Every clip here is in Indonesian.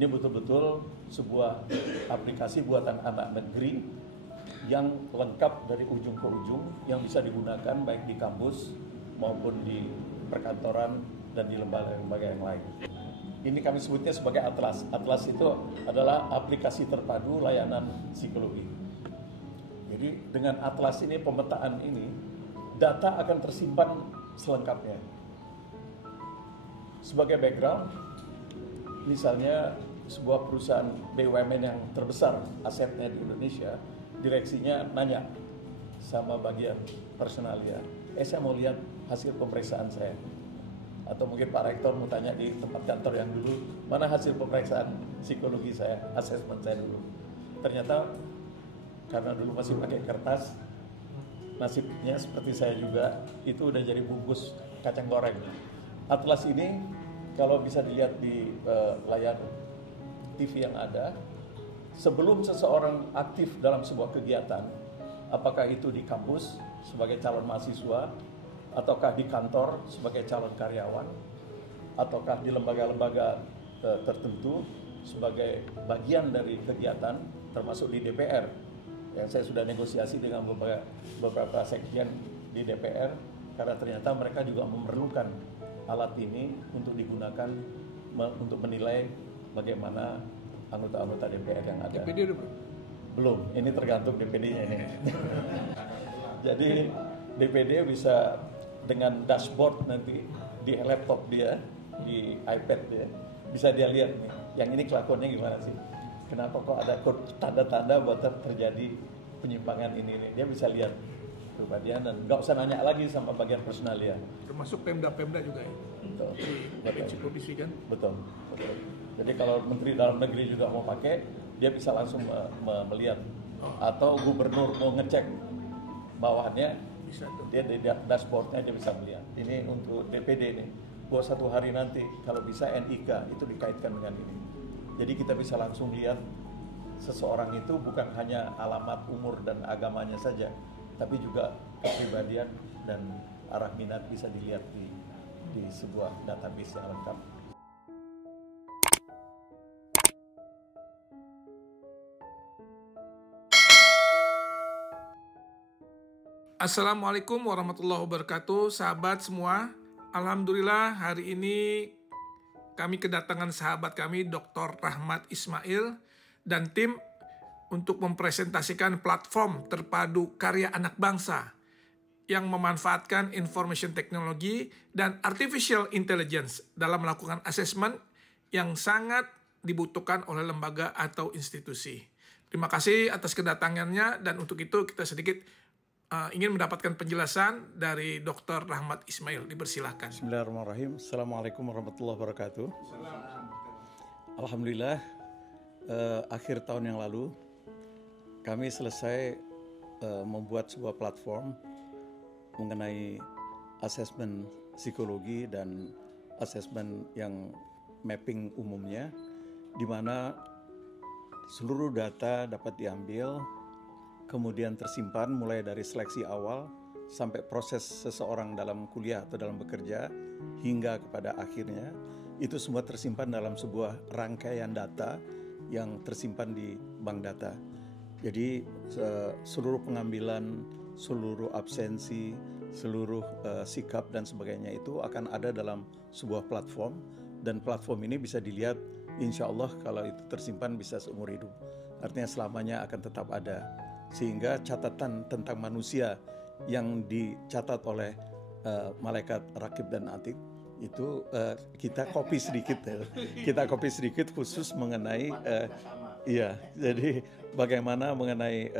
Ini betul-betul sebuah aplikasi buatan anak negeri yang lengkap dari ujung ke ujung, yang bisa digunakan baik di kampus maupun di perkantoran dan di lembaga-lembaga yang lain. Ini kami sebutnya sebagai Atlas. Atlas itu adalah aplikasi terpadu layanan psikologi. Jadi dengan Atlas ini, pemetaan ini, data akan tersimpan selengkapnya. Sebagai background, misalnya sebuah perusahaan BUMN yang terbesar asetnya di Indonesia, direksinya nanya sama bagian personalia, saya mau lihat hasil pemeriksaan saya. Atau mungkin Pak Rektor mau tanya di tempat kantor yang dulu, mana hasil pemeriksaan psikologi saya, asesmen saya dulu. Ternyata karena dulu masih pakai kertas, nasibnya seperti saya juga, itu udah jadi bungkus kacang goreng. Atlas ini kalau bisa dilihat di layar TV yang ada, sebelum seseorang aktif dalam sebuah kegiatan, apakah itu di kampus sebagai calon mahasiswa, ataukah di kantor sebagai calon karyawan, ataukah di lembaga-lembaga tertentu sebagai bagian dari kegiatan, termasuk di DPR, yang saya sudah negosiasi dengan beberapa sekjen di DPR, karena ternyata mereka juga memerlukan alat ini untuk digunakan untuk menilai bagaimana anggota-anggota DPR yang ada. DPD udah belum, ini tergantung DPD-nya ini. Jadi DPD bisa dengan dashboard nanti di laptop dia, di iPad dia, bisa dia lihat nih, yang ini kelakuannya gimana sih? Kenapa kok ada tanda-tanda buat terjadi penyimpangan ini? Dia bisa lihat kepribadian dan nggak usah nanya lagi sama bagian personalia. Termasuk Pemda juga ya? Betul. Komisi kan? Betul. Jadi kalau Menteri Dalam Negeri juga mau pakai, dia bisa langsung melihat. Atau gubernur mau ngecek bawahannya, bisa tuh. Dia di dashboardnya dia bisa melihat. Ini untuk DPD nih. Buat satu hari nanti kalau bisa NIK itu dikaitkan dengan ini. Jadi kita bisa langsung lihat seseorang itu bukan hanya alamat, umur dan agamanya saja, tapi juga kepribadian dan arah minat bisa dilihat di sebuah database yang lengkap. Assalamualaikum warahmatullahi wabarakatuh, sahabat semua. Alhamdulillah hari ini kami kedatangan sahabat kami Dr. Rahmat Ismail dan tim untuk mempresentasikan platform terpadu karya anak bangsa yang memanfaatkan information technology dan artificial intelligence dalam melakukan asesmen yang sangat dibutuhkan oleh lembaga atau institusi. Terima kasih atas kedatangannya dan untuk itu kita sedikit ingin mendapatkan penjelasan dari Dr. Rahmat Ismail. Dipersilahkan. Bismillahirrahmanirrahim. Assalamualaikum warahmatullahi wabarakatuh. Alhamdulillah, akhir tahun yang lalu kami selesai membuat sebuah platform mengenai asesmen psikologi dan asesmen yang mapping umumnya, di mana seluruh data dapat diambil, kemudian tersimpan mulai dari seleksi awal sampai proses seseorang dalam kuliah atau dalam bekerja hingga kepada akhirnya, itu semua tersimpan dalam sebuah rangkaian data yang tersimpan di bank data. Jadi seluruh pengambilan, seluruh absensi, seluruh sikap dan sebagainya itu akan ada dalam sebuah platform, dan platform ini bisa dilihat insya Allah kalau itu tersimpan bisa seumur hidup. Artinya selamanya akan tetap ada. Sehingga catatan tentang manusia yang dicatat oleh malaikat rakib dan atid itu kita copy sedikit khusus mengenai jadi bagaimana mengenai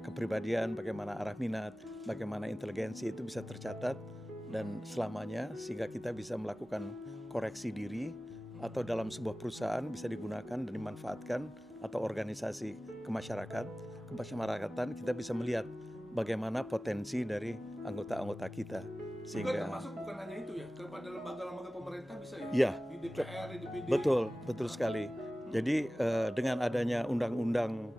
kepribadian, bagaimana arah minat, bagaimana inteligensi itu bisa tercatat dan selamanya, sehingga kita bisa melakukan koreksi diri atau dalam sebuah perusahaan bisa digunakan dan dimanfaatkan, atau organisasi kemasyarakatan kita bisa melihat bagaimana potensi dari anggota-anggota kita. Sehingga termasuk bukan hanya itu ya, kepada lembaga-lembaga pemerintah bisa ya? Iya. Di DPR, di DPD. Betul sekali. Jadi dengan adanya undang-undang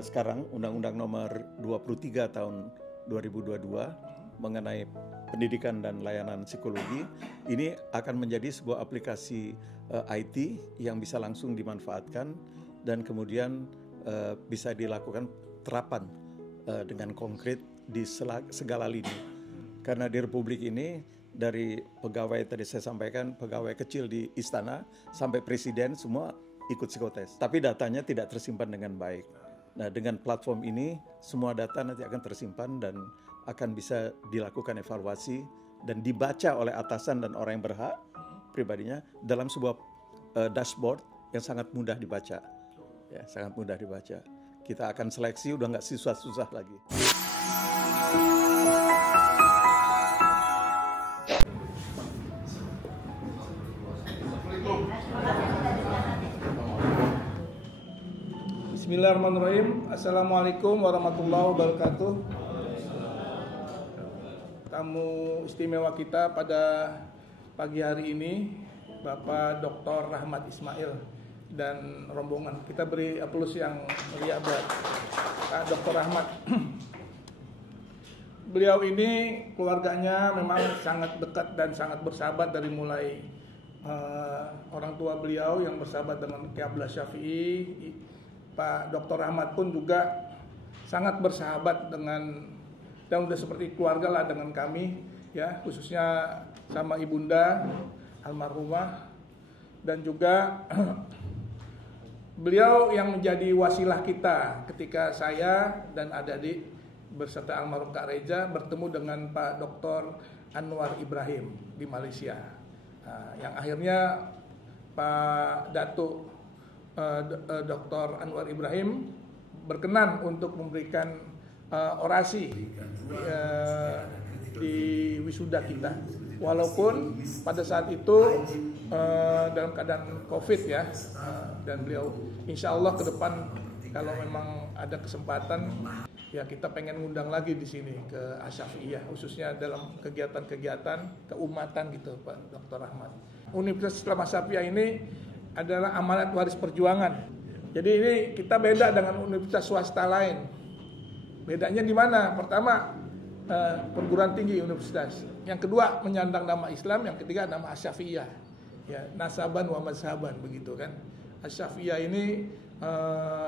sekarang, Undang-Undang Nomor 23 tahun 2022 mengenai pendidikan dan layanan psikologi ini akan menjadi sebuah aplikasi IT yang bisa langsung dimanfaatkan dan kemudian bisa dilakukan terapan dengan konkret di segala lini. Karena di Republik ini dari pegawai tadi saya sampaikan, pegawai kecil di istana sampai presiden semua ikut psikotes. Tapi datanya tidak tersimpan dengan baik. Nah, dengan platform ini semua data nanti akan tersimpan dan akan bisa dilakukan evaluasi dan dibaca oleh atasan dan orang yang berhak pribadinya dalam sebuah dashboard yang sangat mudah dibaca. Ya, sangat mudah dibaca. Kita akan seleksi, udah nggak susah-susah lagi. Bismillahirrahmanirrahim. Assalamualaikum warahmatullahi wabarakatuh. Tamu istimewa kita pada pagi hari ini Bapak Dr. Rahmat Ismail dan rombongan. Kita beri aplaus yang meriah buat Pak Dr. Rahmat. Beliau ini keluarganya memang sangat dekat dan sangat bersahabat dari mulai orang tua beliau yang bersahabat dengan Kiai Abdullah Syafi'i. Pak Dr. Rahmat pun juga sangat bersahabat dengan dan udah seperti keluarga lah dengan kami ya, khususnya sama ibunda almarhumah, dan juga beliau yang menjadi wasilah kita ketika saya dan adik-adik beserta almarhum Kak Reja bertemu dengan Pak Dr. Anwar Ibrahim di Malaysia. Nah, yang akhirnya Pak Datuk Dr. Anwar Ibrahim berkenan untuk memberikan orasi di wisuda kita. Walaupun pada saat itu dalam keadaan COVID ya, dan beliau insya Allah ke depan kalau memang ada kesempatan ya kita pengen ngundang lagi di sini ke Asy-Syafi'iyah, khususnya dalam kegiatan-kegiatan keumatan gitu Pak Dr. Rahmat. Universitas Islam Asy-Syafi'iyah ini adalah amanat waris perjuangan. Jadi ini kita beda dengan universitas swasta lain. Bedanya di mana? Pertama, perguruan tinggi universitas. Yang kedua, menyandang nama Islam. Yang ketiga, nama Asy-Syafi'iyah. Ya, nasaban wa mazhaban begitu kan. Asy-Syafi'iyah ini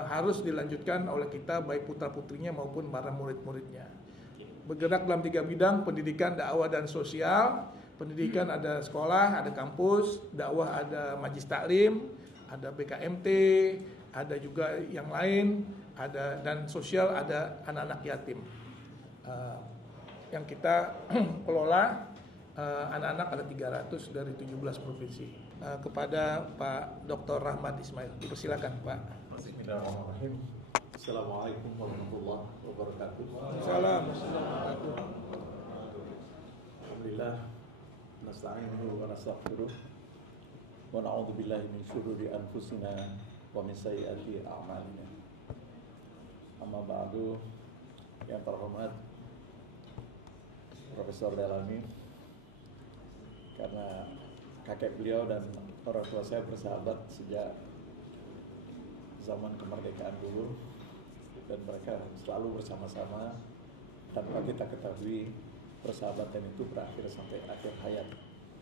harus dilanjutkan oleh kita baik putra-putrinya maupun para murid-muridnya. Bergerak dalam 3 bidang: pendidikan, dakwah, dan sosial. Pendidikan ada sekolah, ada kampus, dakwah ada majlis taklim, ada BKMT, ada juga yang lain, ada, dan sosial ada anak-anak yatim. Yang kita kelola anak-anak ada 300 dari 17 provinsi. Kepada Pak Dr. Rahmat Ismail, dipersilakan Pak. Bismillahirrahmanirrahim. Assalamualaikum warahmatullahi wabarakatuh. Assalamualaikum. Alhamdulillah. Nasta'inuhu wa nastaghfiruh wa na'udzu billahi min syururi anfusina wa min sayyiati a'malina. Amma ba'du, yang terhormat Profesor Dalami, karena kakek beliau dan orang tua saya bersahabat sejak zaman kemerdekaan dulu, dan mereka selalu bersama-sama tanpa kita ketahui. Persahabatan itu berakhir sampai akhir hayat.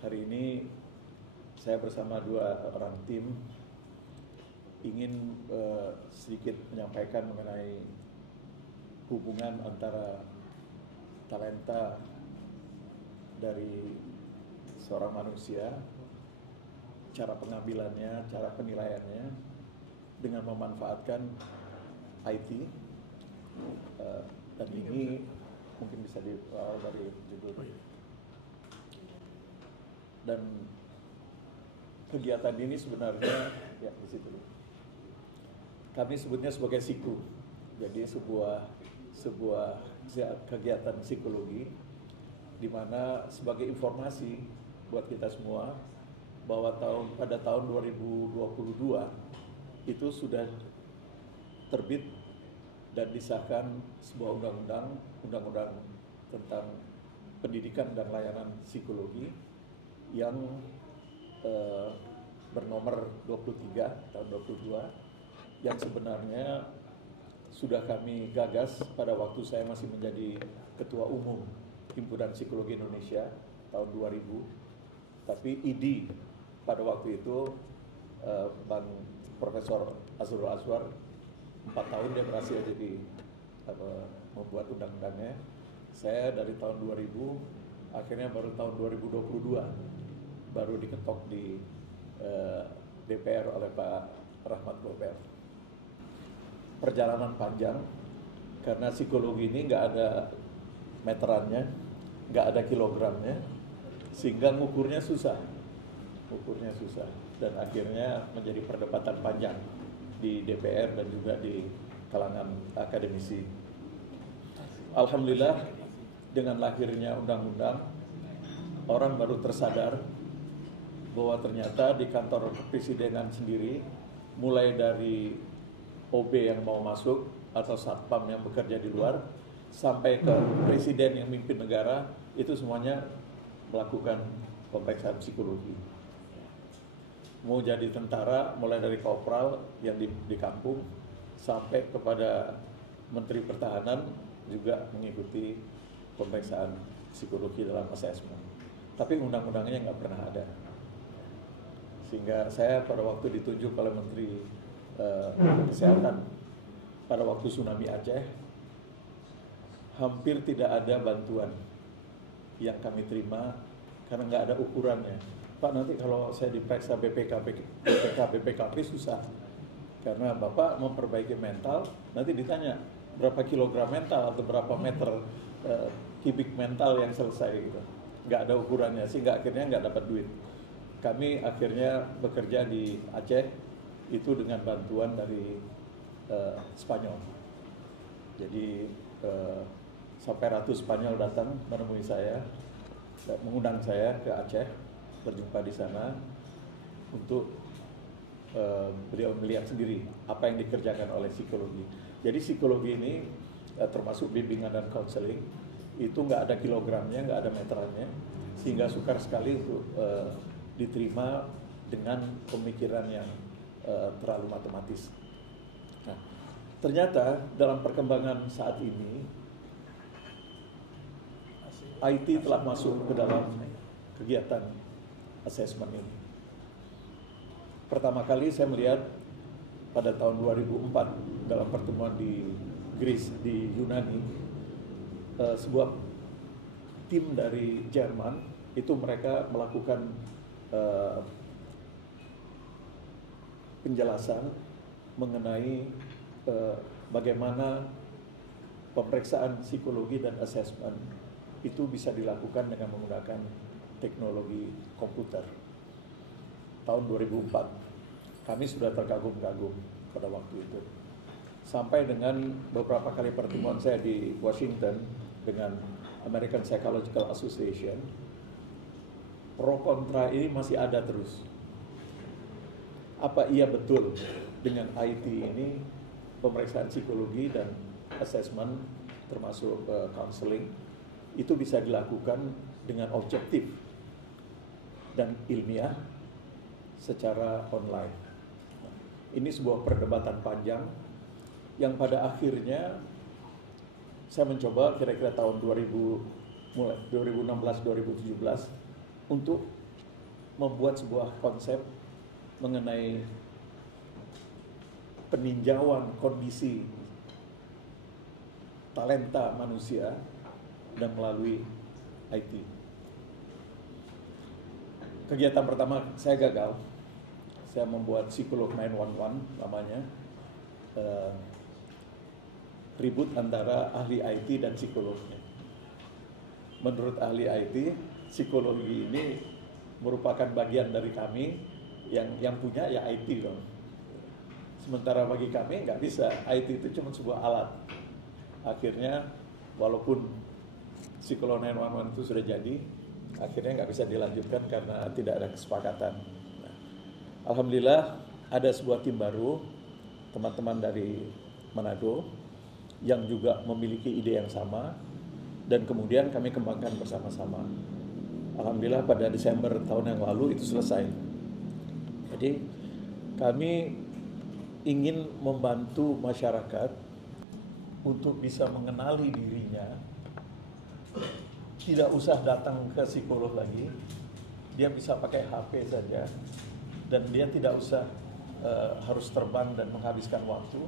Hari ini saya bersama 2 orang tim ingin sedikit menyampaikan mengenai hubungan antara talenta dari seorang manusia, cara pengambilannya, cara penilaiannya dengan memanfaatkan IT, dan ini mungkin bisa diawal dari judul. Dan kegiatan ini sebenarnya ya di situ. Kami sebutnya sebagai SIKU. Jadi sebuah kegiatan psikologi di mana sebagai informasi buat kita semua bahwa pada tahun 2022 itu sudah terbit dan disahkan sebuah undang-undang tentang pendidikan dan layanan psikologi yang bernomor 23 tahun 22, yang sebenarnya sudah kami gagas pada waktu saya masih menjadi ketua umum Himpunan Psikologi Indonesia tahun 2000, tapi ID pada waktu itu Bang Profesor Azrul Azwar 4 tahun dia berhasil jadi membuat undang-undangnya. Saya dari tahun 2000, akhirnya baru tahun 2022 baru diketok di DPR oleh Pak Rahmat Gobel. Perjalanan panjang, karena psikologi ini nggak ada meterannya, nggak ada kilogramnya, sehingga ngukurnya susah, dan akhirnya menjadi perdebatan panjang di DPR dan juga di kalangan akademisi. Alhamdulillah, dengan lahirnya undang-undang, orang baru tersadar bahwa ternyata di kantor kepresidenan sendiri, mulai dari OB yang mau masuk atau satpam yang bekerja di luar, sampai ke presiden yang mimpin negara, itu semuanya melakukan pemeriksaan psikologi. Mau jadi tentara, mulai dari kopral yang di kampung, sampai kepada Menteri Pertahanan juga mengikuti pemeriksaan psikologi dalam asesmen. Tapi undang-undangnya nggak pernah ada. Sehingga saya pada waktu ditunjuk oleh Menteri Kesehatan pada waktu tsunami Aceh, hampir tidak ada bantuan yang kami terima karena nggak ada ukurannya. Pak, nanti kalau saya diperiksa BPKP susah, karena Bapak memperbaiki mental, nanti ditanya berapa kilogram mental atau berapa meter kubik mental yang selesai gitu. Nggak ada ukurannya, sehingga akhirnya nggak dapat duit. Kami akhirnya bekerja di Aceh itu dengan bantuan dari Spanyol. Jadi sampai ratu Spanyol datang menemui saya, mengundang saya ke Aceh, berjumpa di sana untuk beliau melihat sendiri apa yang dikerjakan oleh psikologi. Jadi psikologi ini termasuk bimbingan dan konseling itu nggak ada kilogramnya, nggak ada meterannya, sehingga sukar sekali untuk diterima dengan pemikiran yang terlalu matematis. Nah, ternyata dalam perkembangan saat ini IT telah masuk ke dalam kegiatan asesmen ini. Pertama kali saya melihat pada tahun 2004 dalam pertemuan di Greece, di Yunani, sebuah tim dari Jerman itu mereka melakukan penjelasan mengenai bagaimana pemeriksaan psikologi dan asesmen itu bisa dilakukan dengan menggunakan teknologi komputer. Tahun 2004 kami sudah terkagum-kagum pada waktu itu, sampai dengan beberapa kali pertemuan saya di Washington dengan American Psychological Association. Pro kontra ini masih ada terus. Apa iya betul dengan IT ini pemeriksaan psikologi dan asesmen termasuk counseling itu bisa dilakukan dengan objektif dan ilmiah secara online. Ini sebuah perdebatan panjang yang pada akhirnya saya mencoba kira-kira tahun mulai 2016-2017 untuk membuat sebuah konsep mengenai peninjauan kondisi talenta manusia dan melalui IT. Kegiatan pertama saya gagal. Saya membuat psikolog 911 namanya, ribut antara ahli IT dan psikolognya. Menurut ahli IT, psikologi ini merupakan bagian dari kami, yang punya ya IT dong. Sementara bagi kami nggak bisa, IT itu cuma sebuah alat. Akhirnya walaupun psikolog 911 itu sudah jadi, akhirnya nggak bisa dilanjutkan karena tidak ada kesepakatan. Nah, alhamdulillah ada sebuah tim baru, teman-teman dari Manado yang juga memiliki ide yang sama, dan kemudian kami kembangkan bersama-sama. Alhamdulillah pada Desember tahun yang lalu itu selesai. Jadi kami ingin membantu masyarakat untuk bisa mengenali dirinya tidak usah datang ke psikolog lagi, dia bisa pakai HP saja, dan dia tidak usah harus terbang dan menghabiskan waktu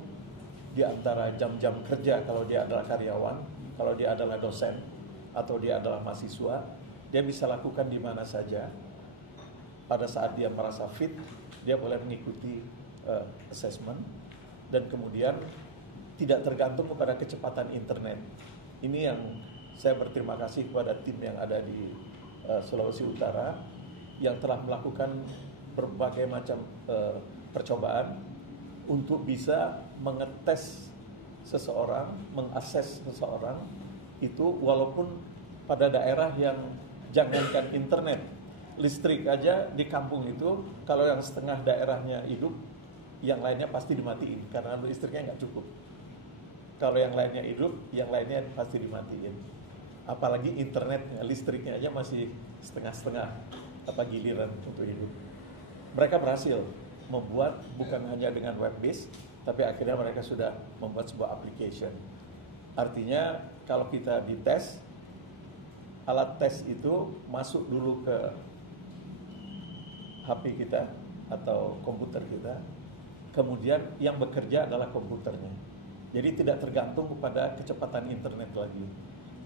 di antara jam-jam kerja kalau dia adalah karyawan, kalau dia adalah dosen, atau dia adalah mahasiswa. Dia bisa lakukan di mana saja. Pada saat dia merasa fit, dia boleh mengikuti assessment, dan kemudian tidak tergantung kepada kecepatan internet. Ini yang saya berterima kasih kepada tim yang ada di Sulawesi Utara yang telah melakukan berbagai macam percobaan untuk bisa mengetes seseorang, mengakses seseorang itu walaupun pada daerah yang jangankan internet, listrik aja di kampung itu kalau yang setengah daerahnya hidup, yang lainnya pasti dimatiin karena listriknya nggak cukup. Kalau yang lainnya hidup, yang lainnya pasti dimatiin. Apalagi internetnya, listriknya aja masih setengah-setengah giliran untuk hidup. Mereka berhasil membuat bukan hanya dengan web based, tapi akhirnya mereka sudah membuat sebuah application. Artinya kalau kita dites, alat tes itu masuk dulu ke HP kita atau komputer kita, kemudian yang bekerja adalah komputernya. Jadi tidak tergantung kepada kecepatan internet lagi.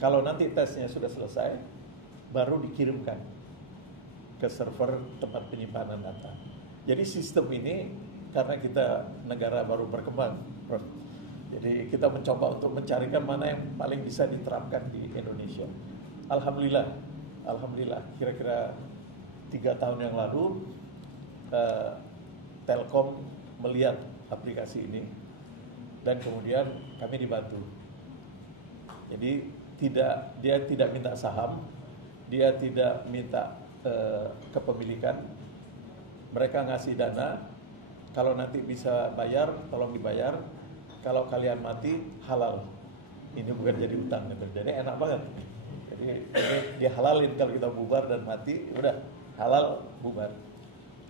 Kalau nanti tesnya sudah selesai, baru dikirimkan ke server tempat penyimpanan data. Jadi sistem ini karena kita negara baru berkembang, Prof. Jadi kita mencoba untuk mencarikan mana yang paling bisa diterapkan di Indonesia. Alhamdulillah, kira-kira 3 tahun yang lalu Telkom melihat aplikasi ini dan kemudian kami dibantu. Jadi dia tidak minta saham, dia tidak minta kepemilikan. Mereka ngasih dana, kalau nanti bisa bayar, tolong dibayar. Kalau kalian mati, halal. Ini bukan jadi utang gitu. Jadi enak banget. Jadi dia halalin kalau kita bubar dan mati, udah halal bubar.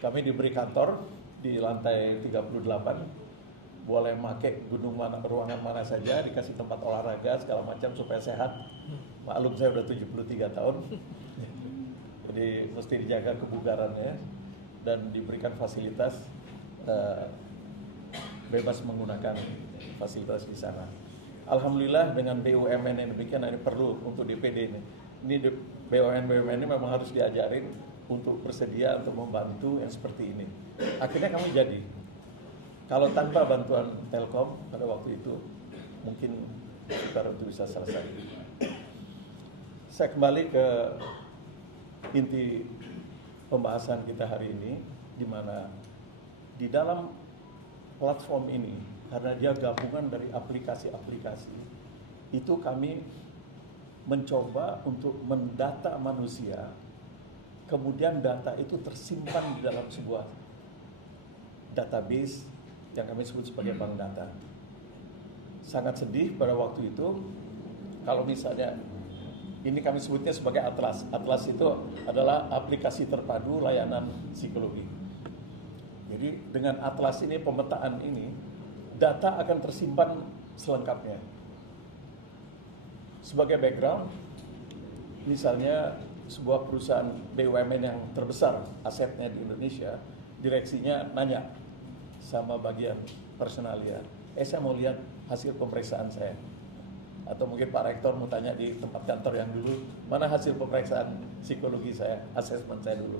Kami diberi kantor di lantai 38. Boleh pakai ruangan mana saja, dikasih tempat olahraga segala macam supaya sehat. Maklum saya udah 73 tahun. Jadi mesti dijaga kebugarannya dan diberikan fasilitas bebas menggunakan fasilitas di sana. Alhamdulillah dengan BUMN yang demikian, ini perlu untuk DPD ini. Ini BUMN ini memang harus diajarin untuk bersedia untuk membantu yang seperti ini. Akhirnya kami jadi. Kalau tanpa bantuan Telkom pada waktu itu, mungkin kita itu bisa selesai. Saya kembali ke inti pembahasan kita hari ini, di mana di dalam platform ini, karena dia gabungan dari aplikasi-aplikasi, itu kami mencoba untuk mendata manusia, kemudian data itu tersimpan di dalam sebuah database yang kami sebut sebagai bank data. Sangat sedih pada waktu itu, kalau misalnya ini kami sebutnya sebagai Atlas. Atlas itu adalah aplikasi terpadu layanan psikologi. Jadi dengan Atlas ini, pemetaan ini, data akan tersimpan selengkapnya. Sebagai background, misalnya sebuah perusahaan BUMN yang terbesar asetnya di Indonesia, direksinya nanya sama bagian personalia, saya mau lihat hasil pemeriksaan saya. Atau mungkin Pak Rektor mau tanya di tempat kantor yang dulu, mana hasil pemeriksaan psikologi saya, asesmen saya dulu.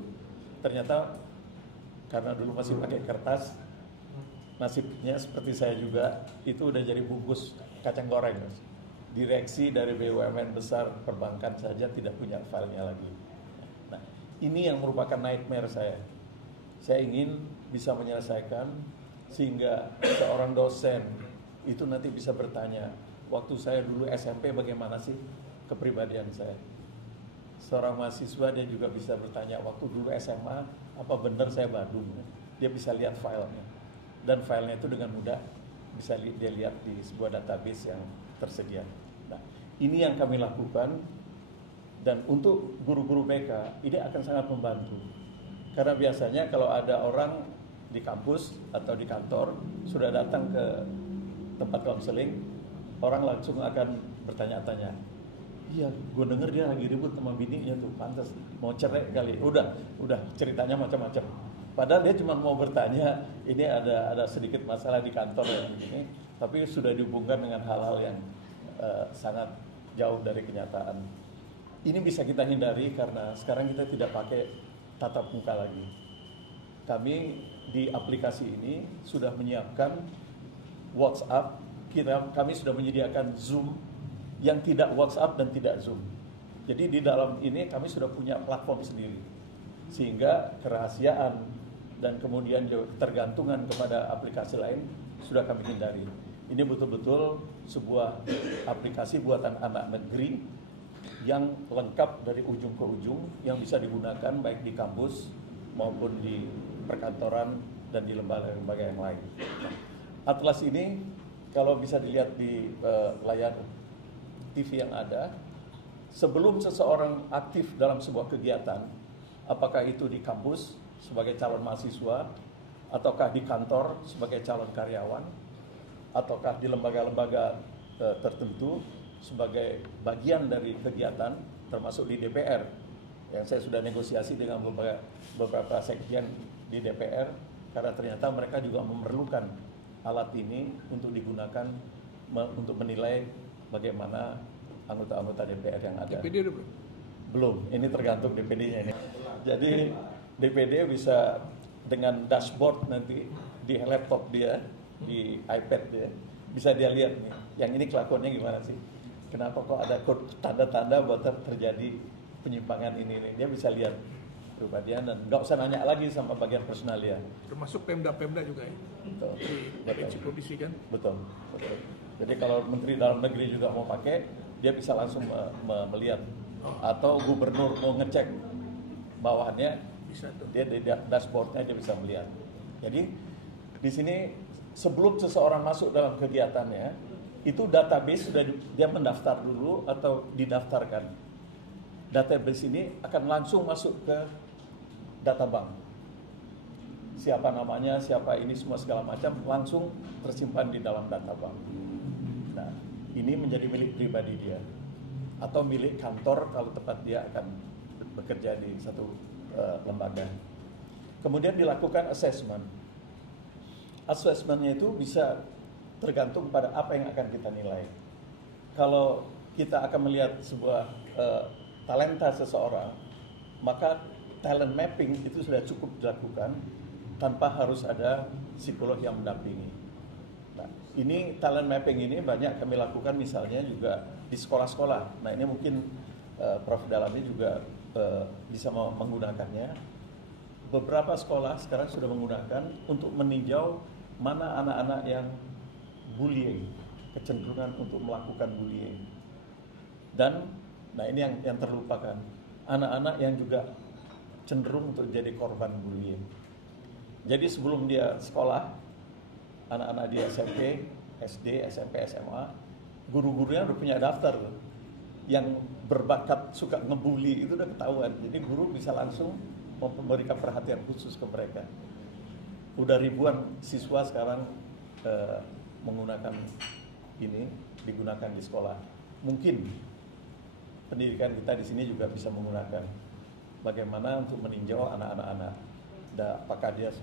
Ternyata karena dulu masih pakai kertas, nasibnya seperti saya juga, itu udah jadi bungkus kacang goreng. Direksi dari BUMN besar perbankan saja tidak punya filenya lagi. Nah, ini yang merupakan nightmare saya. Saya ingin bisa menyelesaikan sehingga seorang dosen itu nanti bisa bertanya, waktu saya dulu SMP bagaimana sih kepribadian saya. Seorang mahasiswa dia juga bisa bertanya, waktu dulu SMA apa benar saya badung. Dia bisa lihat filenya, dan filenya itu dengan mudah bisa dia lihat di sebuah database yang tersedia. Nah, ini yang kami lakukan, dan untuk guru-guru BK ini akan sangat membantu. Karena biasanya kalau ada orang di kampus atau di kantor sudah datang ke tempat konseling, orang langsung akan bertanya-tanya, Iya, gue denger dia lagi ribut sama bininya tuh, pantas mau cerai kali. Udah ceritanya macam-macam. Padahal dia cuma mau bertanya, ini ada sedikit masalah di kantor ya begini, tapi sudah dihubungkan dengan hal-hal yang sangat jauh dari kenyataan. Ini bisa kita hindari karena sekarang kita tidak pakai tatap muka lagi. Kami di aplikasi ini sudah menyiapkan WhatsApp, kami sudah menyediakan Zoom yang tidak WhatsApp dan tidak Zoom. Jadi di dalam ini kami sudah punya platform sendiri, sehingga kerahasiaan dan kemudian juga ketergantungan kepada aplikasi lain sudah kami hindari. Ini betul-betul sebuah aplikasi buatan anak negeri yang lengkap dari ujung ke ujung, yang bisa digunakan baik di kampus maupun di perkantoran dan di lembaga-lembaga yang lain. Atlas ini kalau bisa dilihat di layar TV yang ada, sebelum seseorang aktif dalam sebuah kegiatan, apakah itu di kampus sebagai calon mahasiswa, ataukah di kantor sebagai calon karyawan, ataukah di lembaga-lembaga tertentu sebagai bagian dari kegiatan, termasuk di DPR, yang saya sudah negosiasi dengan beberapa sekjen di DPR, karena ternyata mereka juga memerlukan alat ini untuk digunakan untuk menilai bagaimana anggota-anggota DPR yang ada. DPD udah belum? Belum, ini tergantung DPD-nya ini. Jadi DPD bisa dengan dashboard nanti di laptop dia, di iPad dia, bisa dia lihat nih, yang ini kelakuannya gimana sih? Kenapa kok ada tanda-tanda bahwa terjadi penyimpangan ini? Dia bisa lihat pribadian dan nggak usah nanya lagi sama bagian personalia. Termasuk Pemda juga ya? Betul. Di provinsi kan? Betul. Jadi kalau Menteri Dalam Negeri juga mau pakai, dia bisa langsung melihat. Atau gubernur mau ngecek bawahannya, bisa tuh. Dia di dashboardnya dia bisa melihat. Jadi di sini sebelum seseorang masuk dalam kegiatannya, itu database sudah dia mendaftar dulu atau didaftarkan. Database ini akan langsung masuk ke data bank. Siapa namanya, siapa ini, semua segala macam langsung tersimpan di dalam data bank. Nah, ini menjadi milik pribadi dia atau milik kantor kalau tempat dia akan bekerja di satu lembaga. Kemudian dilakukan assessment. Assessmentnya itu bisa tergantung pada apa yang akan kita nilai. Kalau kita akan melihat sebuah talenta seseorang, maka talent mapping itu sudah cukup dilakukan tanpa harus ada psikolog yang mendampingi. Nah, ini talent mapping ini banyak kami lakukan misalnya juga di sekolah-sekolah. Nah, ini mungkin Prof. Dalami juga bisa menggunakannya. Beberapa sekolah sekarang sudah menggunakan untuk meninjau mana anak-anak yang bullying, kecenderungan untuk melakukan bullying. Dan, nah ini yang terlupakan, anak-anak yang juga cenderung untuk jadi korban bullying. Jadi sebelum dia sekolah, anak-anak dia SMP, SD, SMP, SMA, guru-gurunya udah punya daftar loh. Yang berbakat suka ngebully itu udah ketahuan. Jadi guru bisa langsung memberikan perhatian khusus ke mereka. Udah ribuan siswa sekarang menggunakan ini, digunakan di sekolah. Mungkin pendidikan kita di sini juga bisa menggunakan bagaimana untuk meninjau anak-anak, apakah dia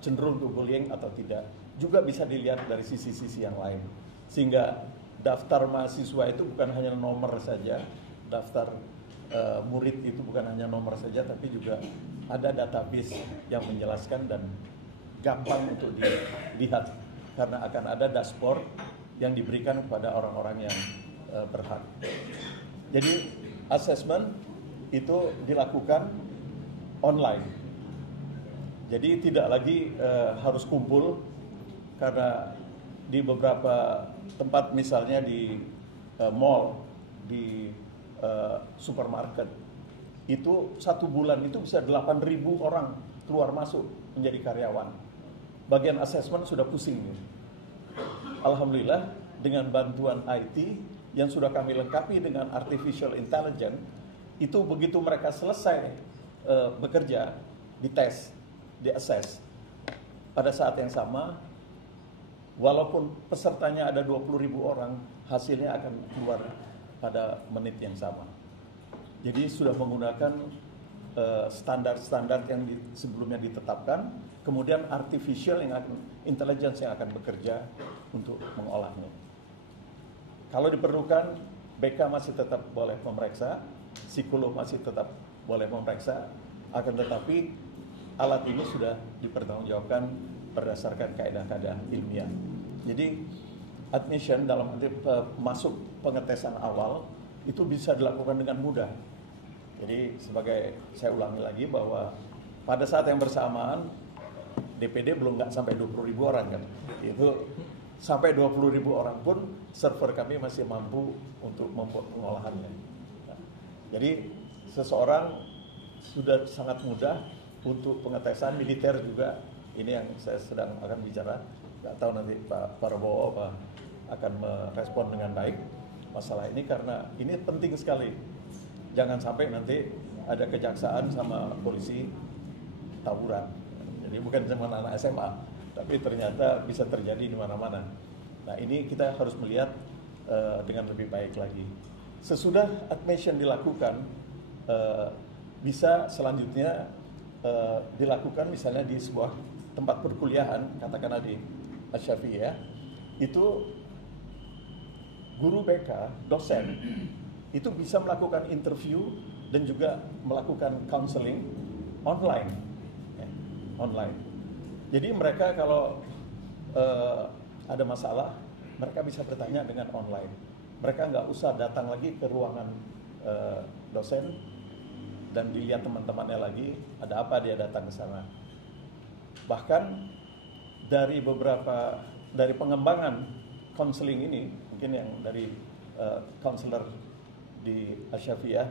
cenderung untuk bullying atau tidak. Juga bisa dilihat dari sisi-sisi yang lain. Sehingga daftar mahasiswa itu bukan hanya nomor saja, daftar murid itu bukan hanya nomor saja, tapi juga ada database yang menjelaskan dan gampang untuk dilihat. Karena akan ada dashboard yang diberikan kepada orang-orang yang berhak. Jadi assessment itu dilakukan online. Jadi tidak lagi harus kumpul, karena di beberapa tempat misalnya di mall, di supermarket, itu 1 bulan itu bisa 8.000 orang keluar masuk menjadi karyawan. Bagian assessment sudah pusing. Alhamdulillah dengan bantuan IT yang sudah kami lengkapi dengan artificial intelligence, itu begitu mereka selesai bekerja, dites, di-assess, pada saat yang sama, walaupun pesertanya ada 20.000 orang, hasilnya akan keluar pada menit yang sama. Jadi sudah menggunakan standar-standar yang sebelumnya ditetapkan, kemudian intelligence yang akan bekerja untuk mengolahnya. Kalau diperlukan, BK masih tetap boleh memeriksa, psikolog masih tetap boleh memeriksa, akan tetapi alat ini sudah dipertanggungjawabkan berdasarkan kaidah-kaidah ilmiah. Jadi admission dalam masuk pengetesan awal itu bisa dilakukan dengan mudah. Jadi saya ulangi lagi bahwa pada saat yang bersamaan DPD belum nggak sampai 20.000 orang kan. Itu sampai 20.000 orang pun server kami masih mampu untuk membuat pengolahannya. Nah, jadi seseorang sudah sangat mudah untuk pengetesan. Militer juga, ini yang saya sedang akan bicara. Nggak tahu nanti Pak Prabowo akan merespon dengan baik masalah ini, karena ini penting sekali. Jangan sampai nanti ada kejaksaan sama polisi tawuran. Jadi bukan cuma anak SMA, tapi ternyata bisa terjadi di mana-mana. Nah, ini kita harus melihat dengan lebih baik lagi. Sesudah admission dilakukan, bisa selanjutnya dilakukan misalnya di sebuah tempat perkuliahan, katakanlah di Asy-Syafi'i ya, itu guru BK, dosen, itu bisa melakukan interview dan juga melakukan counseling online. Online. Jadi mereka kalau ada masalah, mereka bisa bertanya dengan online. Mereka nggak usah datang lagi ke ruangan dosen dan dilihat teman-temannya lagi, ada apa dia datang ke sana. Bahkan dari pengembangan counseling ini, mungkin yang dari counselor di Asy-Syafi'iyah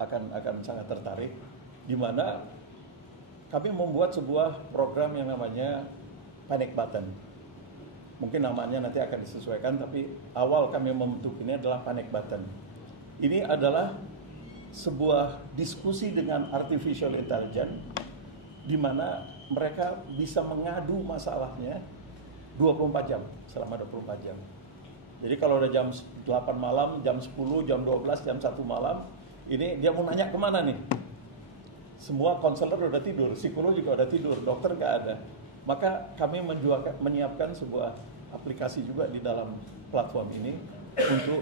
akan sangat tertarik, di mana kami membuat sebuah program yang namanya Panic Button. Mungkin namanya nanti akan disesuaikan, tapi awal kami membentuk ini adalah Panic Button. Ini adalah sebuah diskusi dengan artificial intelligence, di mana mereka bisa mengadu masalahnya 24 jam, selama 24 jam. Jadi kalau udah jam 8 malam, jam 10, jam 12, jam 1 malam, ini dia mau nanya kemana nih? Semua konselor udah tidur, psikolog juga udah tidur, dokter nggak ada. Maka kami menyiapkan sebuah aplikasi juga di dalam platform ini untuk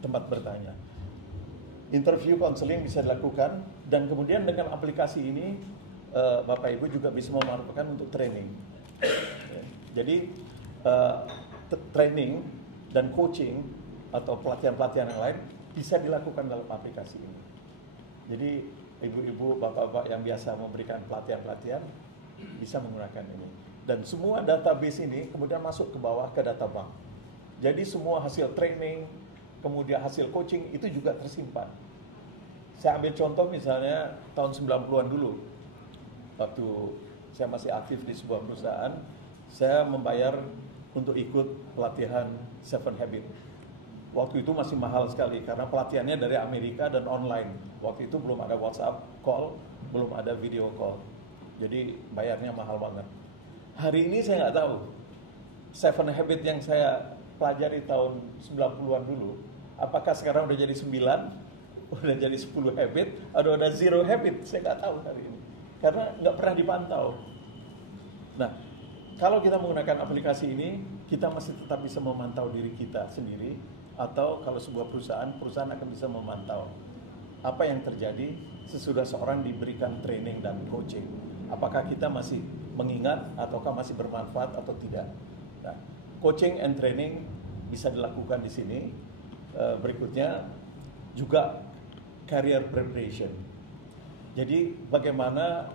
tempat bertanya. Interview konseling bisa dilakukan, dan kemudian dengan aplikasi ini Bapak Ibu juga bisa memanfaatkan untuk training. Jadi training dan coaching atau pelatihan-pelatihan yang lain bisa dilakukan dalam aplikasi ini. Jadi ibu-ibu, bapak-bapak yang biasa memberikan pelatihan-pelatihan bisa menggunakan ini. Dan semua database ini kemudian masuk ke bawah ke data bank. Jadi semua hasil training, kemudian hasil coaching itu juga tersimpan. Saya ambil contoh misalnya tahun 90-an dulu. Waktu saya masih aktif di sebuah perusahaan, saya membayar untuk ikut pelatihan 7 Habit. Waktu itu masih mahal sekali karena pelatihannya dari Amerika dan online. Waktu itu belum ada WhatsApp call, belum ada video call. Jadi bayarnya mahal banget. Hari ini saya nggak tahu 7 Habit yang saya pelajari tahun 90-an dulu, apakah sekarang udah jadi 9, udah jadi 10 habit, atau udah 0 habit, saya nggak tahu hari ini. Karena nggak pernah dipantau. Nah, kalau kita menggunakan aplikasi ini, kita masih tetap bisa memantau diri kita sendiri, atau kalau sebuah perusahaan akan bisa memantau apa yang terjadi sesudah seorang diberikan training dan coaching. Apakah kita masih mengingat, ataukah masih bermanfaat atau tidak. Nah, coaching and training bisa dilakukan di sini. Berikutnya juga career preparation. Jadi bagaimana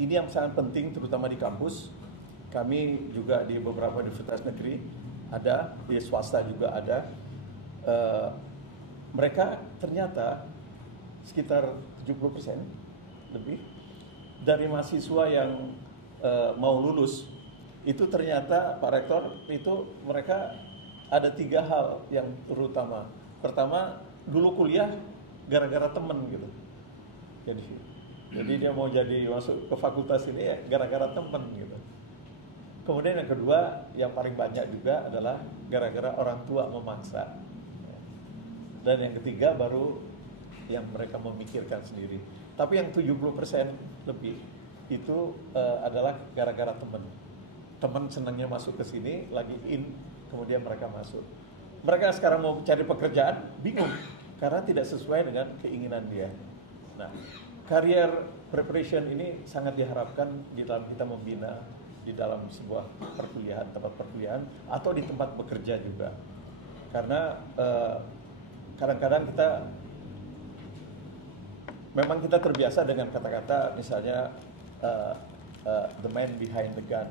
ini yang sangat penting terutama di kampus. Kami juga di beberapa universitas negeri ada, di swasta juga ada. Mereka ternyata sekitar 70% lebih dari mahasiswa yang mau lulus itu ternyata Pak Rektor itu mereka ada 3 hal yang terutama. Pertama, dulu kuliah gara-gara temen gitu. Jadi dia mau masuk ke fakultas ini ya gara-gara temen gitu. Kemudian yang kedua, yang paling banyak juga adalah gara-gara orang tua memaksa. dan yang ketiga baru yang mereka memikirkan sendiri. Tapi yang 70% lebih itu adalah gara-gara teman senangnya masuk ke sini, lagi in, kemudian mereka masuk. Mereka sekarang mau cari pekerjaan, bingung karena tidak sesuai dengan keinginan dia. Nah, career preparation ini sangat diharapkan di dalam kita membina di dalam sebuah perkuliahan, tempat perkuliahan atau di tempat bekerja juga. Karena kadang-kadang memang kita terbiasa dengan kata-kata misalnya the man behind the gun.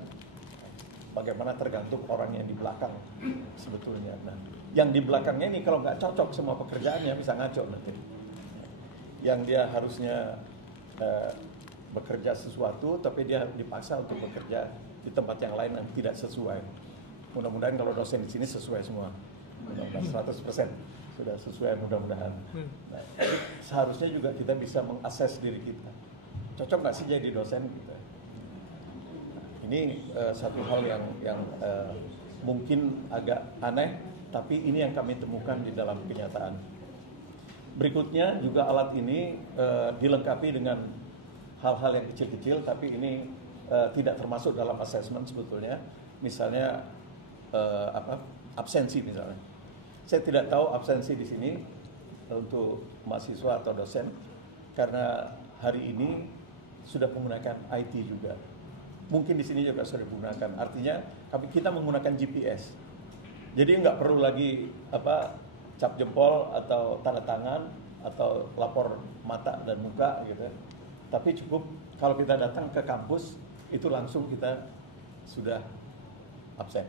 Bagaimana tergantung orang yang di belakang sebetulnya. Nah, yang di belakangnya ini kalau nggak cocok semua pekerjaannya bisa ngaco nanti. Yang dia harusnya bekerja sesuatu, tapi dia dipaksa untuk bekerja di tempat yang lain yang tidak sesuai. Mudah-mudahan kalau dosen di sini sesuai semua, 100% sudah sesuai mudah-mudahan. Nah, seharusnya juga kita bisa mengakses diri kita. Cocok nggak sih jadi dosen kita? Ini satu hal yang mungkin agak aneh, tapi ini yang kami temukan di dalam kenyataan. Berikutnya juga alat ini dilengkapi dengan hal-hal yang kecil-kecil, tapi ini tidak termasuk dalam assessment sebetulnya. Misalnya absensi misalnya. Saya tidak tahu absensi di sini untuk mahasiswa atau dosen, karena hari ini sudah menggunakan IT juga. Mungkin di sini juga sudah digunakan. Artinya kita menggunakan GPS. Jadi nggak perlu lagi cap jempol atau tanda tangan atau lapor mata dan muka gitu. Tapi cukup kalau kita datang ke kampus itu langsung kita sudah absen.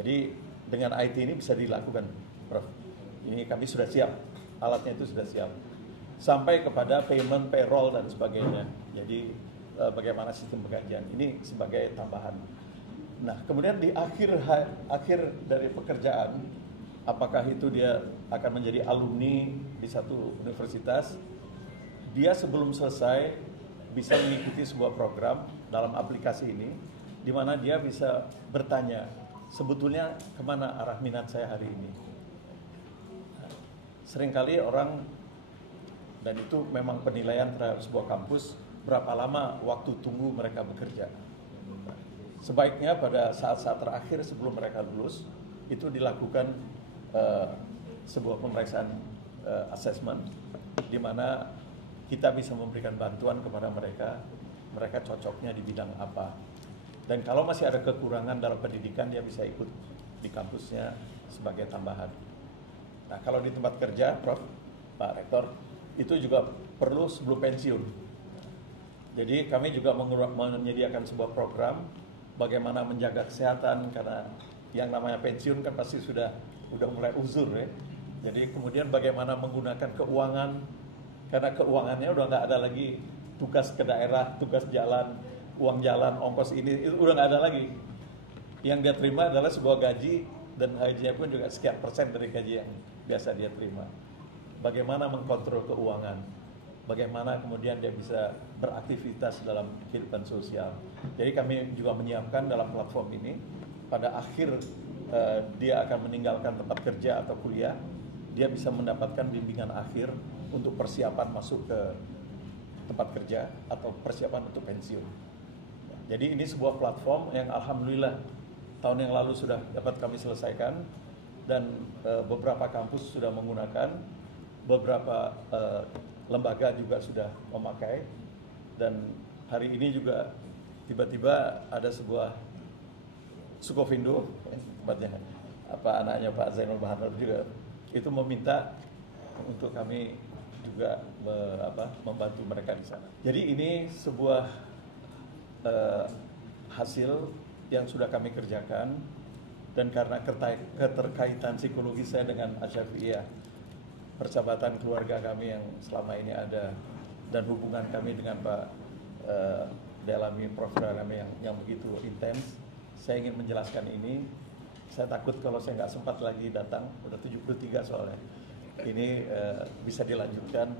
Jadi dengan IT ini bisa dilakukan, Prof. Ini kami sudah siap, alatnya itu sudah siap. Sampai kepada payment, payroll dan sebagainya. Jadi bagaimana sistem penggajian ini sebagai tambahan. Nah, kemudian di akhir dari pekerjaan, apakah itu dia akan menjadi alumni di satu universitas, dia sebelum selesai bisa mengikuti sebuah program dalam aplikasi ini, di mana dia bisa bertanya, sebetulnya kemana arah minat saya hari ini. Nah, seringkali orang, dan itu memang penilaian terhadap sebuah kampus, berapa lama waktu tunggu mereka bekerja. Sebaiknya pada saat-saat terakhir sebelum mereka lulus, itu dilakukan sebuah pemeriksaan assessment, di mana kita bisa memberikan bantuan kepada mereka cocoknya di bidang apa. Dan kalau masih ada kekurangan dalam pendidikan, dia bisa ikut di kampusnya sebagai tambahan. Nah, kalau di tempat kerja, Prof, Pak Rektor, itu juga perlu sebelum pensiun. Jadi kami juga menyediakan sebuah program bagaimana menjaga kesehatan, karena yang namanya pensiun kan pasti udah mulai uzur ya. Jadi kemudian bagaimana menggunakan keuangan, karena keuangannya udah nggak ada lagi tugas ke daerah, tugas jalan, uang jalan, ongkos ini itu udah nggak ada lagi. Yang dia terima adalah sebuah gaji, dan gajinya pun juga sekian persen dari gaji yang biasa dia terima. Bagaimana mengkontrol keuangan, bagaimana kemudian dia bisa beraktivitas dalam kehidupan sosial. Jadi kami juga menyiapkan dalam platform ini, pada akhir dia akan meninggalkan tempat kerja atau kuliah, dia bisa mendapatkan bimbingan akhir untuk persiapan masuk ke tempat kerja atau persiapan untuk pensiun. Jadi ini sebuah platform yang alhamdulillah tahun yang lalu sudah dapat kami selesaikan, dan beberapa kampus sudah menggunakan, beberapa lembaga juga sudah memakai, dan hari ini juga tiba-tiba ada sebuah Sukovindo, tempatnya anaknya Pak Zainul Baharul juga itu meminta untuk kami juga membantu mereka di sana. Jadi ini sebuah hasil yang sudah kami kerjakan, dan karena keterkaitan psikologi saya dengan Asy-Syafi'iyah, persahabatan keluarga kami yang selama ini ada, dan hubungan kami dengan Pak Delami, Prof Delami yang begitu intens, saya ingin menjelaskan ini. Saya takut kalau saya nggak sempat lagi datang, udah 73 soalnya. Ini bisa dilanjutkan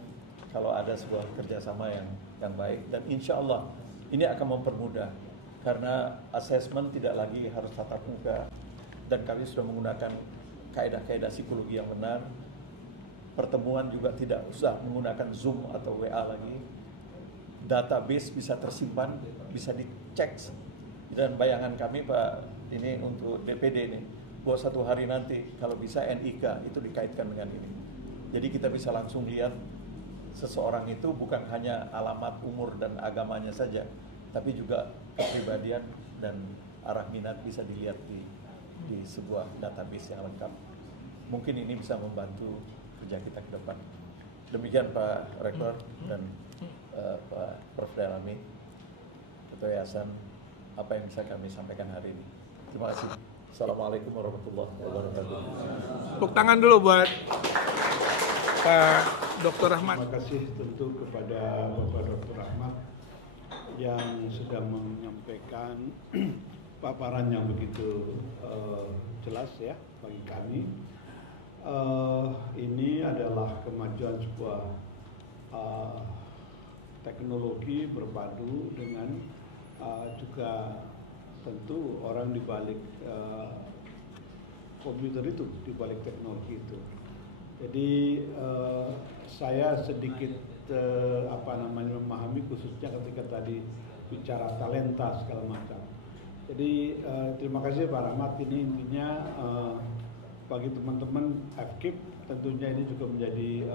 kalau ada sebuah kerjasama yang baik, dan insya Allah ini akan mempermudah, karena assessment tidak lagi harus tatap muka, dan kami sudah menggunakan kaedah-kaedah psikologi yang benar. pertemuan juga tidak usah menggunakan Zoom atau WA lagi. Database bisa tersimpan, bisa dicek. Dan bayangan kami Pak, ini untuk DPD ini, bahwa satu hari nanti kalau bisa NIK itu dikaitkan dengan ini. Jadi kita bisa langsung lihat seseorang itu bukan hanya alamat, umur, dan agamanya saja, tapi juga kepribadian dan arah minat bisa dilihat di sebuah database yang lengkap. Mungkin ini bisa membantu kerja kita ke depan. Demikian Pak Rektor dan Pak Prof. Dalami, Ketua Yayasan, apa yang bisa kami sampaikan hari ini. Terima kasih. Assalamualaikum warahmatullahi wabarakatuh. Tepuk tangan dulu buat Pak Dr. Rahmat. Terima kasih tentu kepada Bapak Dr. Rahmat yang sudah menyampaikan paparan yang begitu jelas ya bagi kami. Ini adalah kemajuan sebuah teknologi berpadu dengan juga tentu orang di balik komputer itu, di balik teknologi itu. Jadi saya sedikit memahami khususnya ketika tadi bicara talenta segala macam. Jadi terima kasih Pak Rahmat. Ini intinya bagi teman-teman FKIP tentunya ini juga menjadi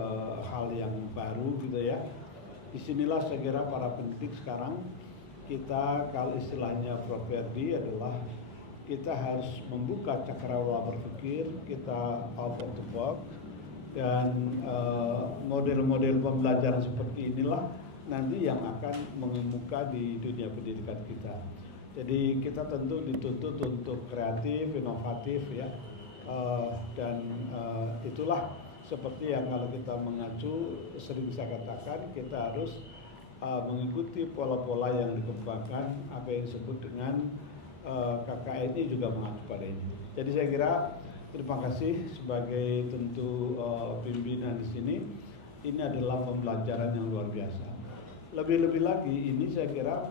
hal yang baru gitu ya. Disinilah saya kira para pendidik sekarang kita, kalau istilahnya Prof. Ferdi, adalah kita harus membuka cakrawala berpikir, kita out of the box, dan model-model pembelajaran seperti inilah nanti yang akan mengemuka di dunia pendidikan kita. Jadi kita tentu dituntut untuk kreatif, inovatif ya, dan itulah seperti yang kalau kita mengacu sering saya katakan, kita harus mengikuti pola-pola yang dikembangkan, apa yang disebut dengan KKNI juga mengacu pada ini. Jadi saya kira terima kasih sebagai tentu pimpinan di sini. Ini adalah pembelajaran yang luar biasa. Lebih-lebih lagi ini saya kira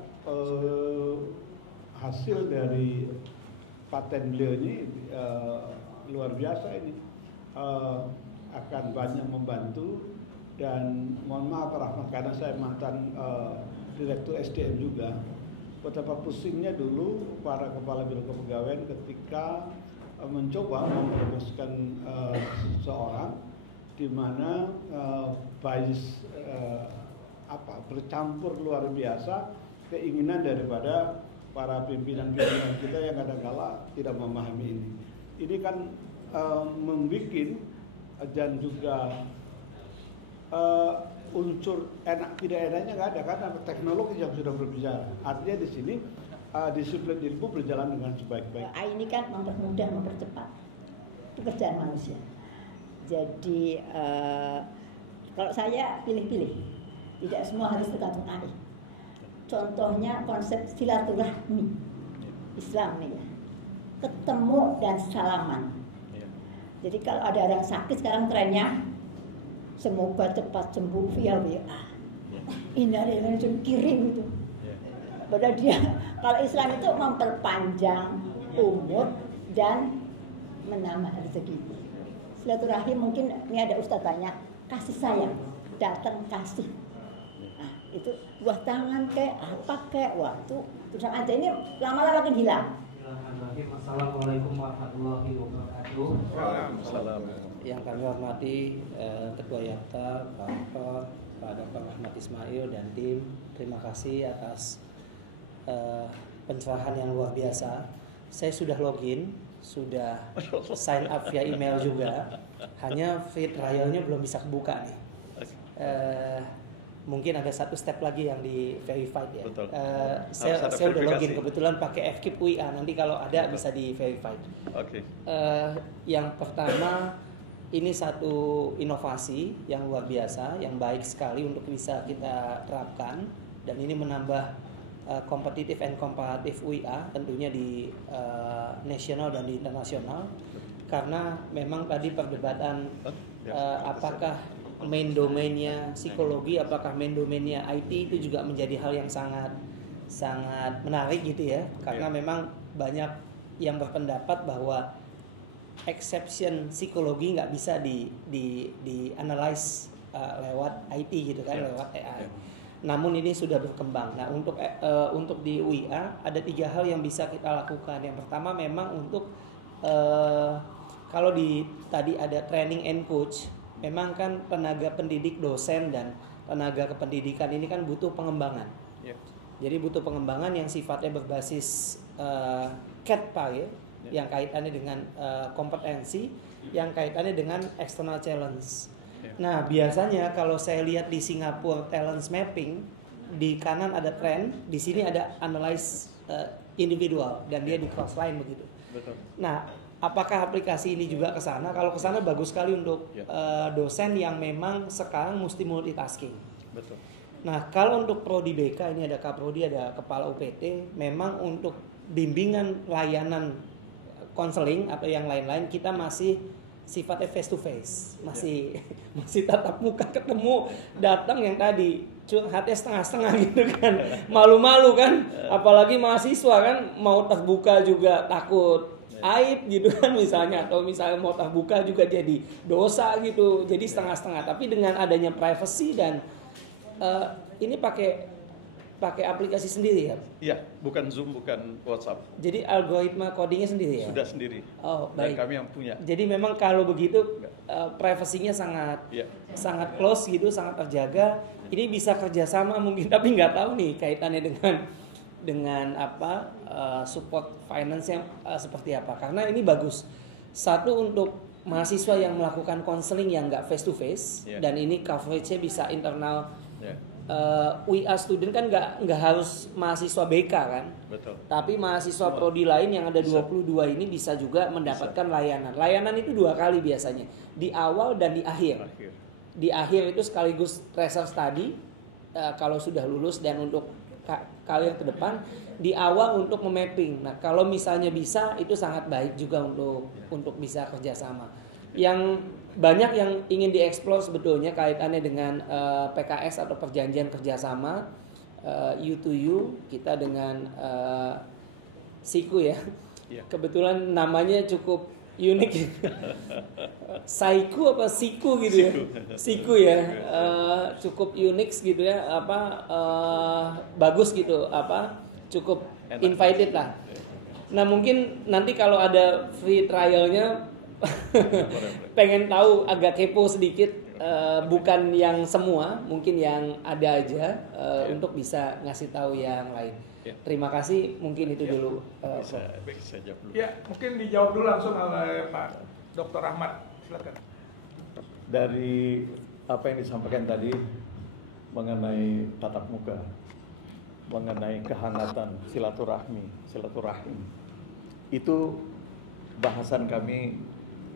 hasil dari paten beliau ini luar biasa ini, akan banyak membantu. Dan mohon maaf Pak Rahmat, karena saya mantan direktur SDM juga, betapa pusingnya dulu para kepala biro kepegawaian ketika mencoba mempromosikan seseorang di mana bias bercampur luar biasa keinginan daripada para pimpinan-pimpinan kita yang kadang-kala tidak memahami ini. Ini kan membuat dan juga unsur enak tidak enaknya nggak ada karena teknologi yang sudah berbicara. Artinya di sini disiplin ilmu berjalan dengan sebaik-baik. Ini kan mempermudah, mempercepat pekerjaan manusia. Jadi kalau saya pilih-pilih, tidak semua harus tergantung AI. Contohnya konsep silaturahmi Islam nih ya, ketemu dan salaman. Jadi kalau ada orang sakit sekarang trennya semoga cepat sembuh via WA. Ini langsung kirim itu. Padahal dia, kalau Islam itu memperpanjang umur dan menambah rezeki. Silaturahim mungkin ini ada Ustadz tanya, kasih sayang, datang kasih. Nah, itu buah tangan kayak apa kayak waktu terus aja ini lama-lama makin hilang. Assalamualaikum warahmatullahi wabarakatuh. Assalamualaikum. Yang kami hormati Ketua YAPTA, Pak Dr. Rahmat Ismail dan tim, terima kasih atas pencerahan yang luar biasa. Saya sudah login, sudah sign up via email juga, hanya free trialnya belum bisa kebuka nih. Mungkin ada satu step lagi yang di verified ya. Saya udah login kebetulan pakai FKIP UIA, nanti kalau ada bisa di verified. Yang pertama, ini satu inovasi yang luar biasa, yang baik sekali untuk bisa kita terapkan, dan ini menambah kompetitif and komparatif UIA tentunya di nasional dan di internasional, karena memang tadi perdebatan apakah main domainnya psikologi, apakah main domainnya IT, itu juga menjadi hal yang sangat menarik gitu ya, karena memang banyak yang berpendapat bahwa exception psikologi nggak bisa di analyze lewat IT gitu kan, lewat AI. Namun ini sudah berkembang. Nah, untuk di UIA ada 3 hal yang bisa kita lakukan. Yang pertama memang untuk kalau tadi ada training and coach, memang kan tenaga pendidik, dosen dan tenaga kependidikan ini kan butuh pengembangan. Jadi butuh pengembangan yang sifatnya berbasis CATPA ya, yang kaitannya dengan kompetensi, yang kaitannya dengan external challenge. Nah, biasanya kalau saya lihat di Singapura talent mapping, di kanan ada trend, di sini ada analyze individual dan dia di cross line begitu. Betul. Nah, apakah aplikasi ini juga ke sana? Kalau ke sana bagus sekali untuk dosen yang memang sekarang mesti multitasking. Betul. Nah, kalau untuk prodi BK ini ada Kaprodi, ada kepala UPT, memang untuk bimbingan layanan konseling atau yang lain-lain kita masih sifatnya face to face, masih tatap muka ketemu, datang yang tadi curhatnya setengah-setengah gitu kan, malu-malu kan, apalagi mahasiswa kan mau terbuka juga takut aib gitu kan misalnya, atau misalnya mau terbuka juga jadi dosa gitu, jadi setengah-setengah. Tapi dengan adanya privacy dan ini pakai aplikasi sendiri ya? Iya, bukan Zoom, bukan WhatsApp. Jadi algoritma codingnya sendiri ya? Sudah sendiri. Oh, baik. Dan kami yang punya. Jadi memang kalau begitu privasinya sangat close gitu, sangat terjaga. Ini bisa kerjasama mungkin, tapi nggak tahu nih kaitannya dengan apa support finance yang seperti apa. Karena ini bagus. Satu untuk mahasiswa yang melakukan konseling yang nggak face to face, dan ini coveragenya bisa internal. UIA student kan nggak harus mahasiswa BK kan. Betul. Tapi mahasiswa prodi lain yang ada 22 ini bisa juga mendapatkan layanan. Layanan itu 2 kali biasanya, di awal dan di akhir. Di akhir itu sekaligus tracer study kalau sudah lulus, dan untuk kalian ke depan di awal untuk memapping. Nah, kalau misalnya bisa itu sangat baik juga untuk bisa kerjasama. Yang banyak yang ingin dieksplor sebetulnya kaitannya dengan PKS atau perjanjian kerjasama U2U kita dengan Siku ya. Kebetulan namanya cukup unik. Saiku apa Siku gitu ya? Siku ya, cukup unik gitu ya, bagus gitu, cukup invited lah. Nah, mungkin nanti kalau ada free trialnya pengen tahu, agak kepo sedikit, bukan yang semua, mungkin yang ada aja, untuk bisa ngasih tahu yang lain. Terima kasih, mungkin itu dulu. Bisa jawab dulu. Ya, mungkin dijawab dulu langsung oleh Pak Dr. Rahmat. Silakan. Dari apa yang disampaikan tadi mengenai tatap muka, mengenai kehangatan silaturahim, itu bahasan kami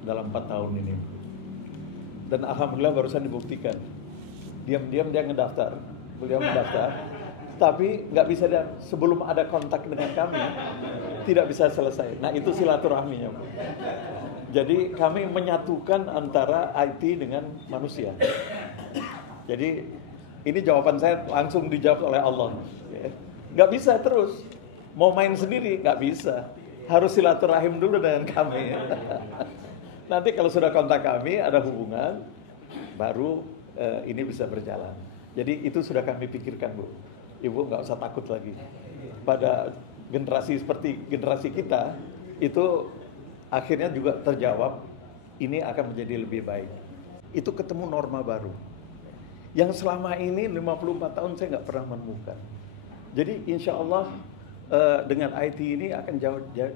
dalam 4 tahun ini. Dan alhamdulillah barusan dibuktikan. Diam-diam dia ngedaftar, beliau mendaftar, tapi nggak bisa sebelum ada kontak dengan kami tidak bisa selesai. Nah, itu silaturahminya. Jadi kami menyatukan antara IT dengan manusia. Jadi ini jawaban saya langsung dijawab oleh Allah. Nggak bisa terus mau main sendiri, nggak bisa. Harus silaturahim dulu dengan kami. Nanti kalau sudah kontak kami, ada hubungan, baru ini bisa berjalan. Jadi itu sudah kami pikirkan, Bu. Ibu nggak usah takut lagi. Pada generasi seperti generasi kita, itu akhirnya juga terjawab, ini akan menjadi lebih baik. Itu ketemu norma baru. Yang selama ini 54 tahun saya nggak pernah menemukan. Jadi insya Allah dengan IT ini akan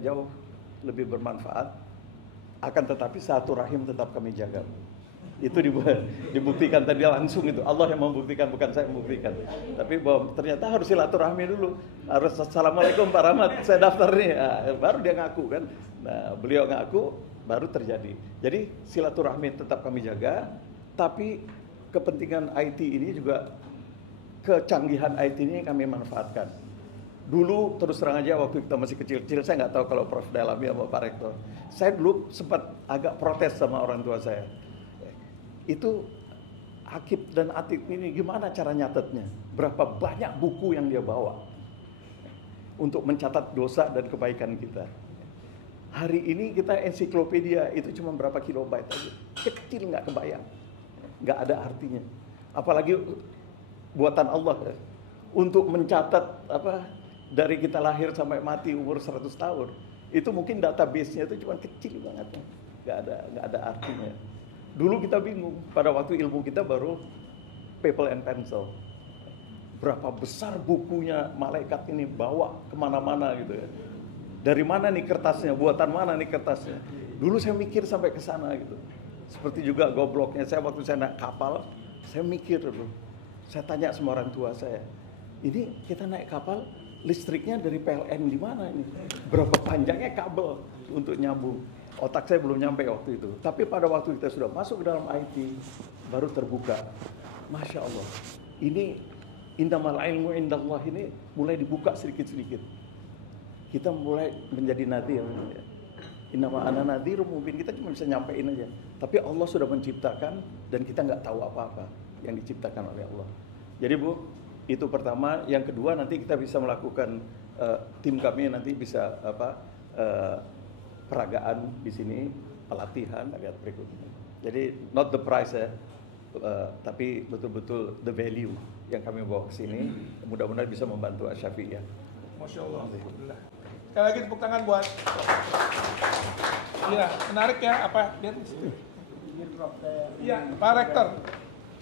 jauh lebih bermanfaat. Akan tetapi satu rahim tetap kami jaga. Itu dibuktikan tadi langsung itu. Allah yang membuktikan, bukan saya yang membuktikan. Tapi bahwa ternyata harus silaturahmi dulu. Harus assalamualaikum Pak Rahmat, saya daftar nih. Nah, baru dia ngaku kan. Nah, beliau ngaku, baru terjadi. Jadi silaturahmi tetap kami jaga. Tapi kepentingan IT ini juga, kecanggihan IT ini kami manfaatkan. Dulu terus terang aja waktu kita masih kecil-kecil, saya nggak tahu kalau Prof. Dalami sama Pak Rektor. Saya dulu sempat agak protes sama orang tua saya. Itu Akib dan Atik ini gimana cara nyatetnya? Berapa banyak buku yang dia bawa untuk mencatat dosa dan kebaikan kita. Hari ini kita ensiklopedia itu cuma berapa kilobyte aja, kecil, nggak kebayang, nggak ada artinya. Apalagi buatan Allah ya. Untuk mencatat dari kita lahir sampai mati umur 100 tahun, itu mungkin database-nya itu cuma kecil banget, nggak ada artinya. Dulu kita bingung, pada waktu ilmu kita baru paper and pencil. Berapa besar bukunya malaikat ini bawa kemana-mana gitu ya. Dari mana nih kertasnya, buatan mana nih kertasnya. Dulu saya mikir sampai ke sana gitu. Seperti juga gobloknya saya waktu saya naik kapal, saya mikir dulu. Saya tanya sama orang tua saya, ini kita naik kapal, listriknya dari PLN di mana ini? Berapa panjangnya kabel untuk nyambung? Otak saya belum nyampe waktu itu. Tapi pada waktu kita sudah masuk ke dalam IT, baru terbuka. Masya Allah, ini innamal ilmu indallah ini mulai dibuka sedikit-sedikit. Kita mulai menjadi nadir. Innama ana nadhirum mubin, kita cuma bisa nyampein aja. Tapi Allah sudah menciptakan dan kita nggak tahu apa-apa yang diciptakan oleh Allah. Jadi Bu, itu pertama. Yang kedua nanti kita bisa melakukan tim kami nanti bisa peragaan di sini, pelatihan agak berikutnya. Jadi not the price ya, tapi betul-betul the value yang kami bawa ke sini. Mudah-mudahan bisa membantu Asy-Syafi'i ya. Masya Allah, alhamdulillah. Sekali lagi tepuk tangan buat. Iya, menarik ya apa? Lihat di situ. Iya, Pak Rektor.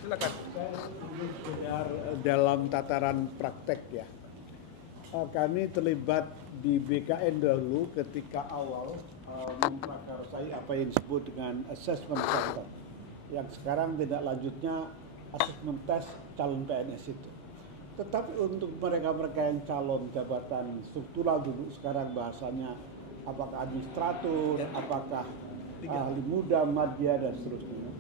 Silakan. Saya dengar dalam tataran praktek ya. Kami terlibat di BKN dahulu ketika awal memprakarsai apa yang disebut dengan assessment center, yang sekarang tidak lanjutnya assessment test calon PNS itu. Tetapi untuk mereka-mereka yang calon jabatan struktural dulu, sekarang bahasanya apakah administrator, apakah ahli muda, madya, dan seterusnya.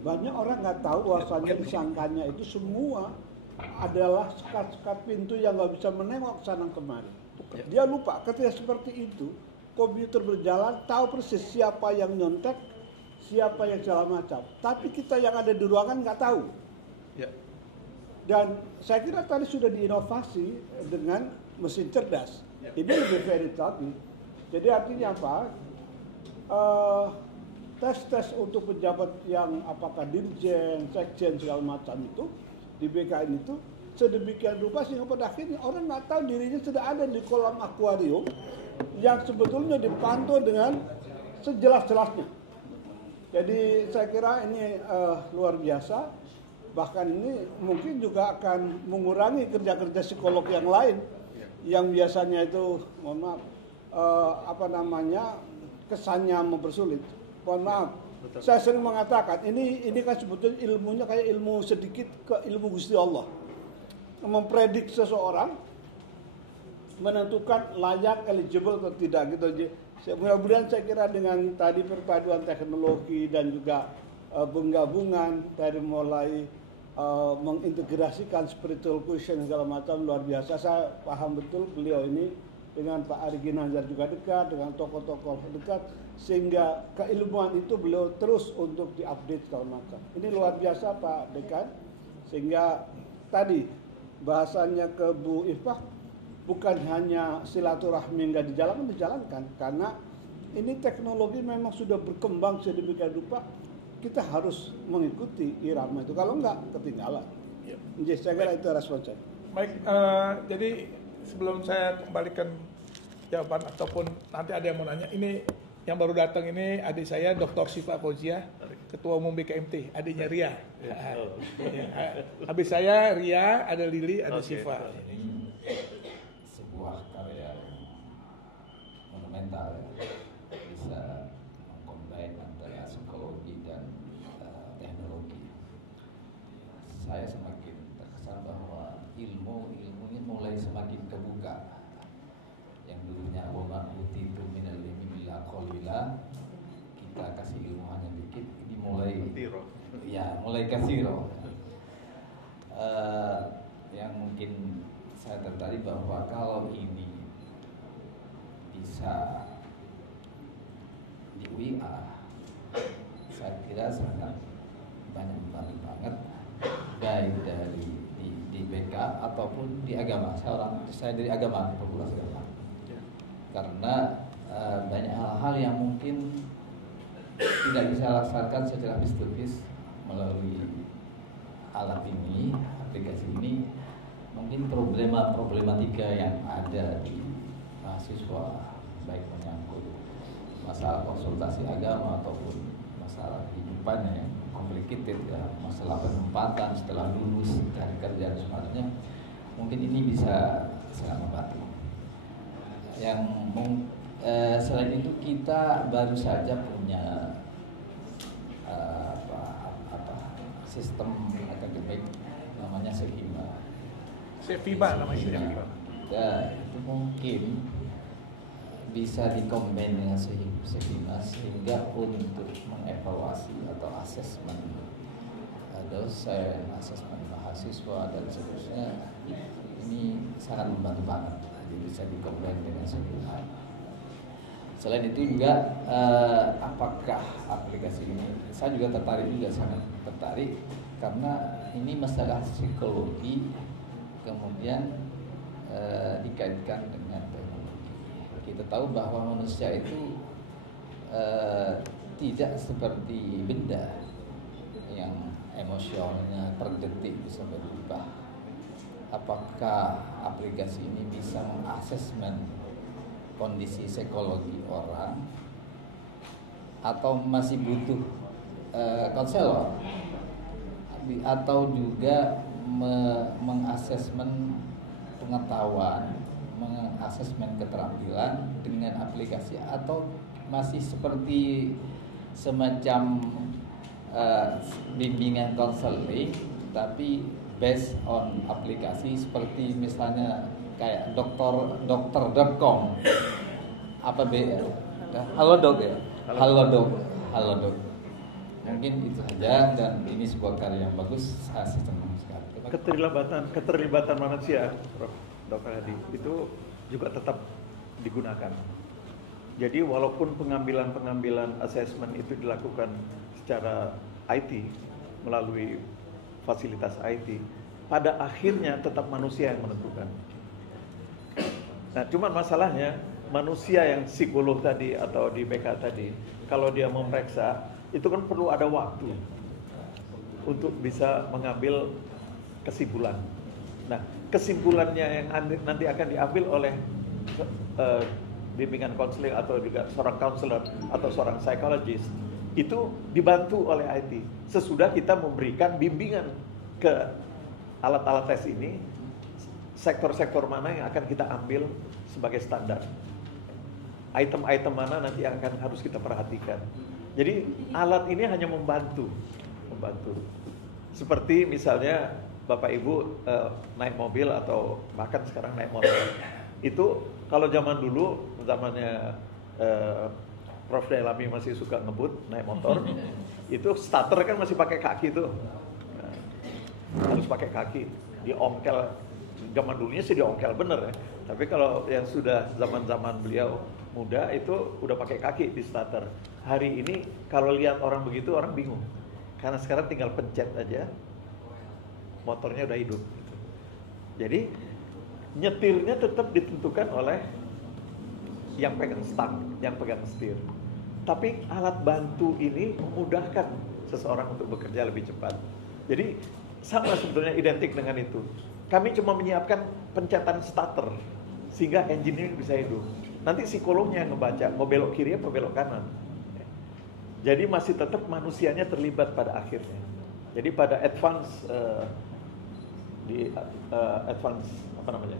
Banyak orang nggak tahu bahwasanya disangkanya itu semua adalah sekat-sekat pintu yang nggak bisa menengok sana kemari. Dia lupa ketika seperti itu, komputer berjalan, tahu persis siapa yang nyontek, siapa yang segala macam. Tapi kita yang ada di ruangan nggak tahu. Dan saya kira tadi sudah diinovasi dengan mesin cerdas. Ini lebih valid lagi. Jadi artinya apa? Tes-tes untuk pejabat yang apakah dirjen, sekjen segala macam itu di BKN itu sedemikian rupa sehingga pada akhirnya orang nggak tahu dirinya sudah ada di kolam akuarium yang sebetulnya dipantau dengan sejelas-jelasnya. Jadi saya kira ini luar biasa. Bahkan ini mungkin juga akan mengurangi kerja-kerja psikolog yang lain yang biasanya itu, mohon maaf, kesannya mempersulit. Mohon maaf, saya sering mengatakan ini kan sebetulnya ilmunya kayak ilmu sedikit ke ilmu Gusti Allah, mempredik seseorang, menentukan layak, eligible atau tidak gitu. Mudah-mudahan saya kira dengan tadi perpaduan teknologi dan juga penggabungan dari mulai mengintegrasikan spiritual quotient segala macam luar biasa. Saya paham betul beliau ini dengan Pak Ari Ginanjar juga dekat, dengan tokoh-tokoh dekat, sehingga keilmuan itu beliau terus untuk diupdate segala macam. Ini luar biasa Pak Dekan, sehingga tadi bahasanya ke Bu Ifah bukan hanya silaturahmi nggak dijalankan, karena ini teknologi memang sudah berkembang sedemikian rupa. Kita harus mengikuti irama itu, kalau enggak ketinggalan. Jadi saya kira itu respon saya. Baik, jadi sebelum saya kembalikan jawaban ataupun nanti ada yang mau nanya, ini yang baru datang ini adik saya Dr. Syifa Fauziah, Ketua Umum BKMT, adiknya Ria. Habis saya Ria, ada Lili, ada Syifa. Sebuah karya monumental bisa mengkombin antara psikologi dan teknologi. Saya semakin terkesan bahwa ilmu ini mulai semakin kebuka. Yang dulunya wama utitu minal ilmi illa qalila, kita kasih ilmu hanya dikit, ini mulai kasiro. Yang mungkin saya tertarik bahwa kalau ini bisa di WA, saya kira sangat banyak banget baik dari di BK ataupun di agama. Saya dari agama, fakultas agama. Karena banyak hal-hal yang mungkin tidak bisa laksanakan secara face to face melalui alat ini, aplikasi ini. Mungkin problematika yang ada di mahasiswa, baik menyangkut masalah konsultasi agama ataupun masalah kehidupannya yang complicated, ya, masalah penempatan setelah lulus cari kerja dan sebagainya, mungkin ini bisa sangat membantu. Yang selain itu kita baru saja punya sistem akademik namanya Seviba namanya. Ya, itu mungkin bisa dikombin dengan Seviba sehingga untuk mengevaluasi atau asesmen dosen, asesmen mahasiswa dan seterusnya ini sangat membantu banget. Jadi bisa dikombin dengan Seviba. Selain itu juga apakah aplikasi ini, saya juga sangat tertarik karena ini masalah psikologi kemudian dikaitkan dengan teknologi. Kita tahu bahwa manusia itu tidak seperti benda yang emosionalnya per detik bisa berubah. Apakah aplikasi ini bisa mengasesmen kondisi psikologi orang atau masih butuh konselor atau juga mengasesmen pengetahuan, mengasesmen keterampilan dengan aplikasi, atau masih seperti semacam bimbingan konseling tapi based on aplikasi seperti misalnya kayak dokter.com apa beda? Halodoc ya? Halodoc. Mungkin itu saja, dan ini sebuah karya yang bagus, saya senang sekali. Keterlibatan manusia, Prof. Dr. Hadi, itu juga tetap digunakan. Jadi walaupun pengambilan asesmen itu dilakukan secara IT melalui fasilitas IT, pada akhirnya tetap manusia yang menentukan. Nah, cuman masalahnya manusia yang psikolog tadi atau di BK tadi, kalau dia memeriksa, itu kan perlu ada waktu untuk bisa mengambil kesimpulan. Nah, kesimpulannya yang nanti akan diambil oleh bimbingan konseling atau juga seorang counselor atau seorang psychologist itu dibantu oleh IT. Sesudah kita memberikan bimbingan ke alat-alat tes ini, sektor-sektor mana yang akan kita ambil sebagai standar, item-item mana nanti yang akan harus kita perhatikan. Jadi alat ini hanya membantu. Seperti misalnya Bapak Ibu naik mobil atau bahkan sekarang naik motor. Itu kalau zaman dulu, zamannya Prof. Dailami masih suka ngebut naik motor, itu starter kan masih pakai kaki tuh. Harus pakai kaki, diongkel. Zaman dulunya sih diongkel bener ya. Tapi kalau yang sudah zaman-zaman beliau muda itu udah pakai kaki di starter. Hari ini kalau lihat orang begitu orang bingung. Karena sekarang tinggal pencet aja, motornya udah hidup. Jadi nyetirnya tetap ditentukan oleh yang pegang stang, yang pegang setir. Tapi alat bantu ini memudahkan seseorang untuk bekerja lebih cepat. Jadi sama sebetulnya identik dengan itu. Kami cuma menyiapkan pencetan starter sehingga engine ini bisa hidup. Nanti psikolognya yang ngebaca mau belok kiri atau belok kanan. Jadi masih tetap manusianya terlibat pada akhirnya. Jadi pada advance advance apa namanya?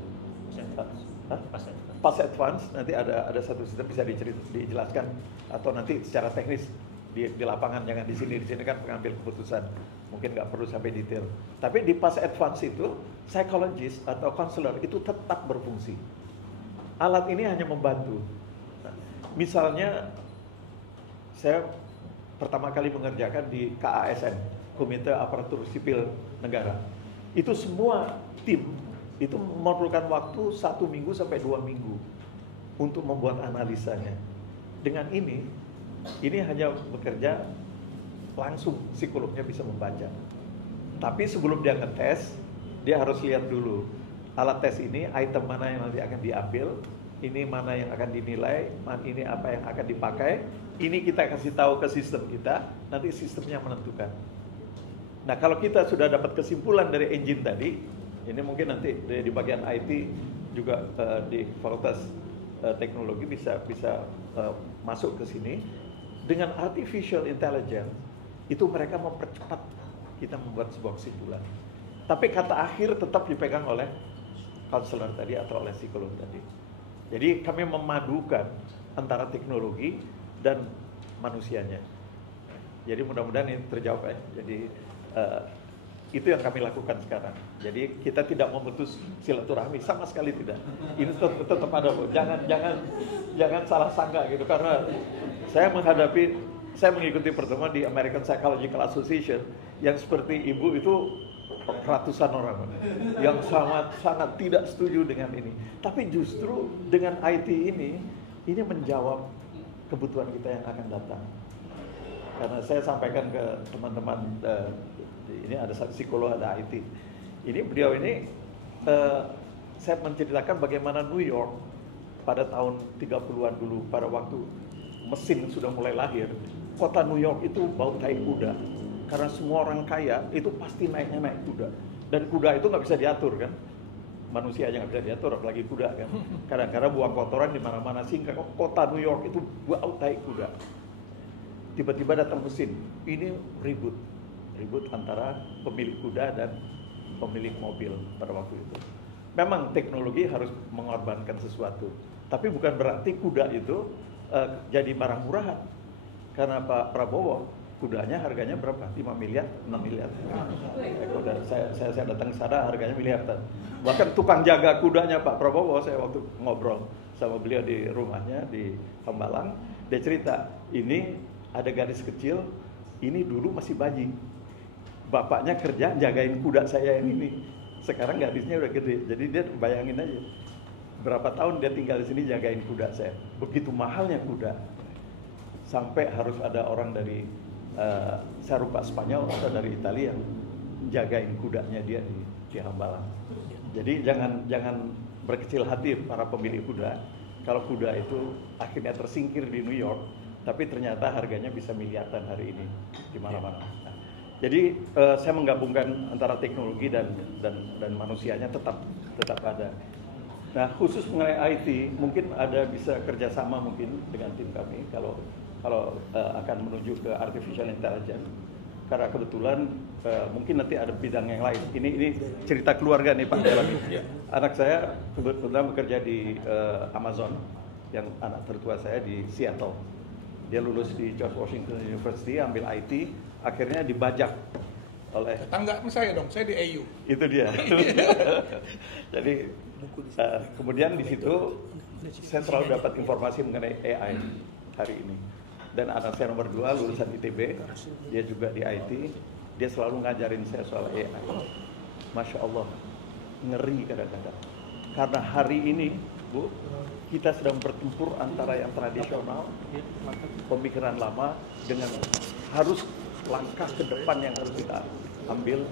Pas advance nanti ada satu sistem bisa dijelaskan atau nanti secara teknis di lapangan, jangan di sini kan pengambil keputusan, mungkin nggak perlu sampai detail. Tapi di pas advance itu psychologist atau counselor itu tetap berfungsi. Alat ini hanya membantu. Nah, misalnya saya pertama kali mengerjakan di KASN, Komite Aparatur Sipil Negara. Itu semua tim itu memerlukan waktu 1 minggu sampai 2 minggu untuk membuat analisanya. Dengan ini hanya bekerja langsung, psikolognya bisa membaca. Tapi sebelum dia ngetes, dia harus lihat dulu alat tes ini, item mana yang nanti akan diambil, ini mana yang akan dinilai, ini apa yang akan dipakai, ini kita kasih tahu ke sistem kita, nanti sistemnya menentukan. Nah kalau kita sudah dapat kesimpulan dari engine tadi, ini mungkin nanti di bagian IT juga di Fakultas Teknologi bisa masuk ke sini. Dengan artificial intelligence itu mereka mempercepat kita membuat sebuah kesimpulan. Tapi kata akhir tetap dipegang oleh konselor tadi atau oleh psikolog tadi. Jadi kami memadukan antara teknologi dan manusianya. Jadi mudah-mudahan ini terjawab ya. Jadi itu yang kami lakukan sekarang. Jadi kita tidak memutus silaturahmi, sama sekali tidak. Ini tetap ada loh. Jangan salah sangka gitu, karena saya mengikuti pertemuan di American Psychological Association yang seperti ibu itu ratusan orang yang sangat tidak setuju dengan ini. Tapi justru dengan IT ini menjawab kebutuhan kita yang akan datang. Karena saya sampaikan ke teman-teman, ini ada psikolog, ada IT. Ini beliau ini, saya menceritakan bagaimana New York pada tahun 30-an dulu, pada waktu mesin sudah mulai lahir. Kota New York itu bau tai kuda. Karena semua orang kaya itu pasti naik kuda. Dan kuda itu nggak bisa diatur kan. Manusia aja nggak bisa diatur, apalagi kuda kan. Kadang-kadang buang kotoran di mana-mana, sehingga kota New York itu bau tai kuda. Tiba-tiba datang mesin, ini ribut antara pemilik kuda dan pemilik mobil pada waktu itu. Memang teknologi harus mengorbankan sesuatu, tapi bukan berarti kuda itu jadi barang murahan. Karena Pak Prabowo, kudanya harganya berapa? 5 miliar, 6 miliar. Saya datang ke sana harganya miliaran. Bahkan tukang jaga kudanya Pak Prabowo, saya waktu ngobrol sama beliau di rumahnya di Hambalang, dia cerita, ini ada gadis kecil, ini dulu masih bayi. Bapaknya kerja jagain kuda saya yang ini. Sekarang gadisnya udah gede. Jadi dia bayangin aja, berapa tahun dia tinggal di sini jagain kuda saya. Begitu mahalnya kuda. Sampai harus ada orang dari saya lupa Spanyol atau dari Italia yang jagain kudanya dia di Hambalang. Jadi jangan berkecil hati para pemilik kuda. Kalau kuda itu akhirnya tersingkir di New York, tapi ternyata harganya bisa miliaran hari ini di mana-mana. Nah, jadi saya menggabungkan antara teknologi dan manusianya tetap ada. Nah khusus mengenai IT, mungkin ada bisa kerjasama mungkin dengan tim kami kalau akan menuju ke artificial intelligence, karena kebetulan mungkin nanti ada bidang yang lain. Ini cerita keluarga nih Pak. Anak saya kebetulan bekerja di Amazon, yang anak tertua saya di Seattle. Dia lulus di George Washington University, ambil IT, akhirnya dibajak oleh tetangga saya dong, saya di AU. Itu dia. Jadi kemudian di situ saya selalu dapat informasi mengenai AI hari ini. Dan anak saya nomor 2 lulusan ITB, dia juga di IT, dia selalu ngajarin saya soal AI. Masya Allah, ngeri kadang-kadang. Karena hari ini, Bu, kita sedang bertempur antara yang tradisional, pemikiran lama, dengan harus langkah ke depan yang harus kita ambil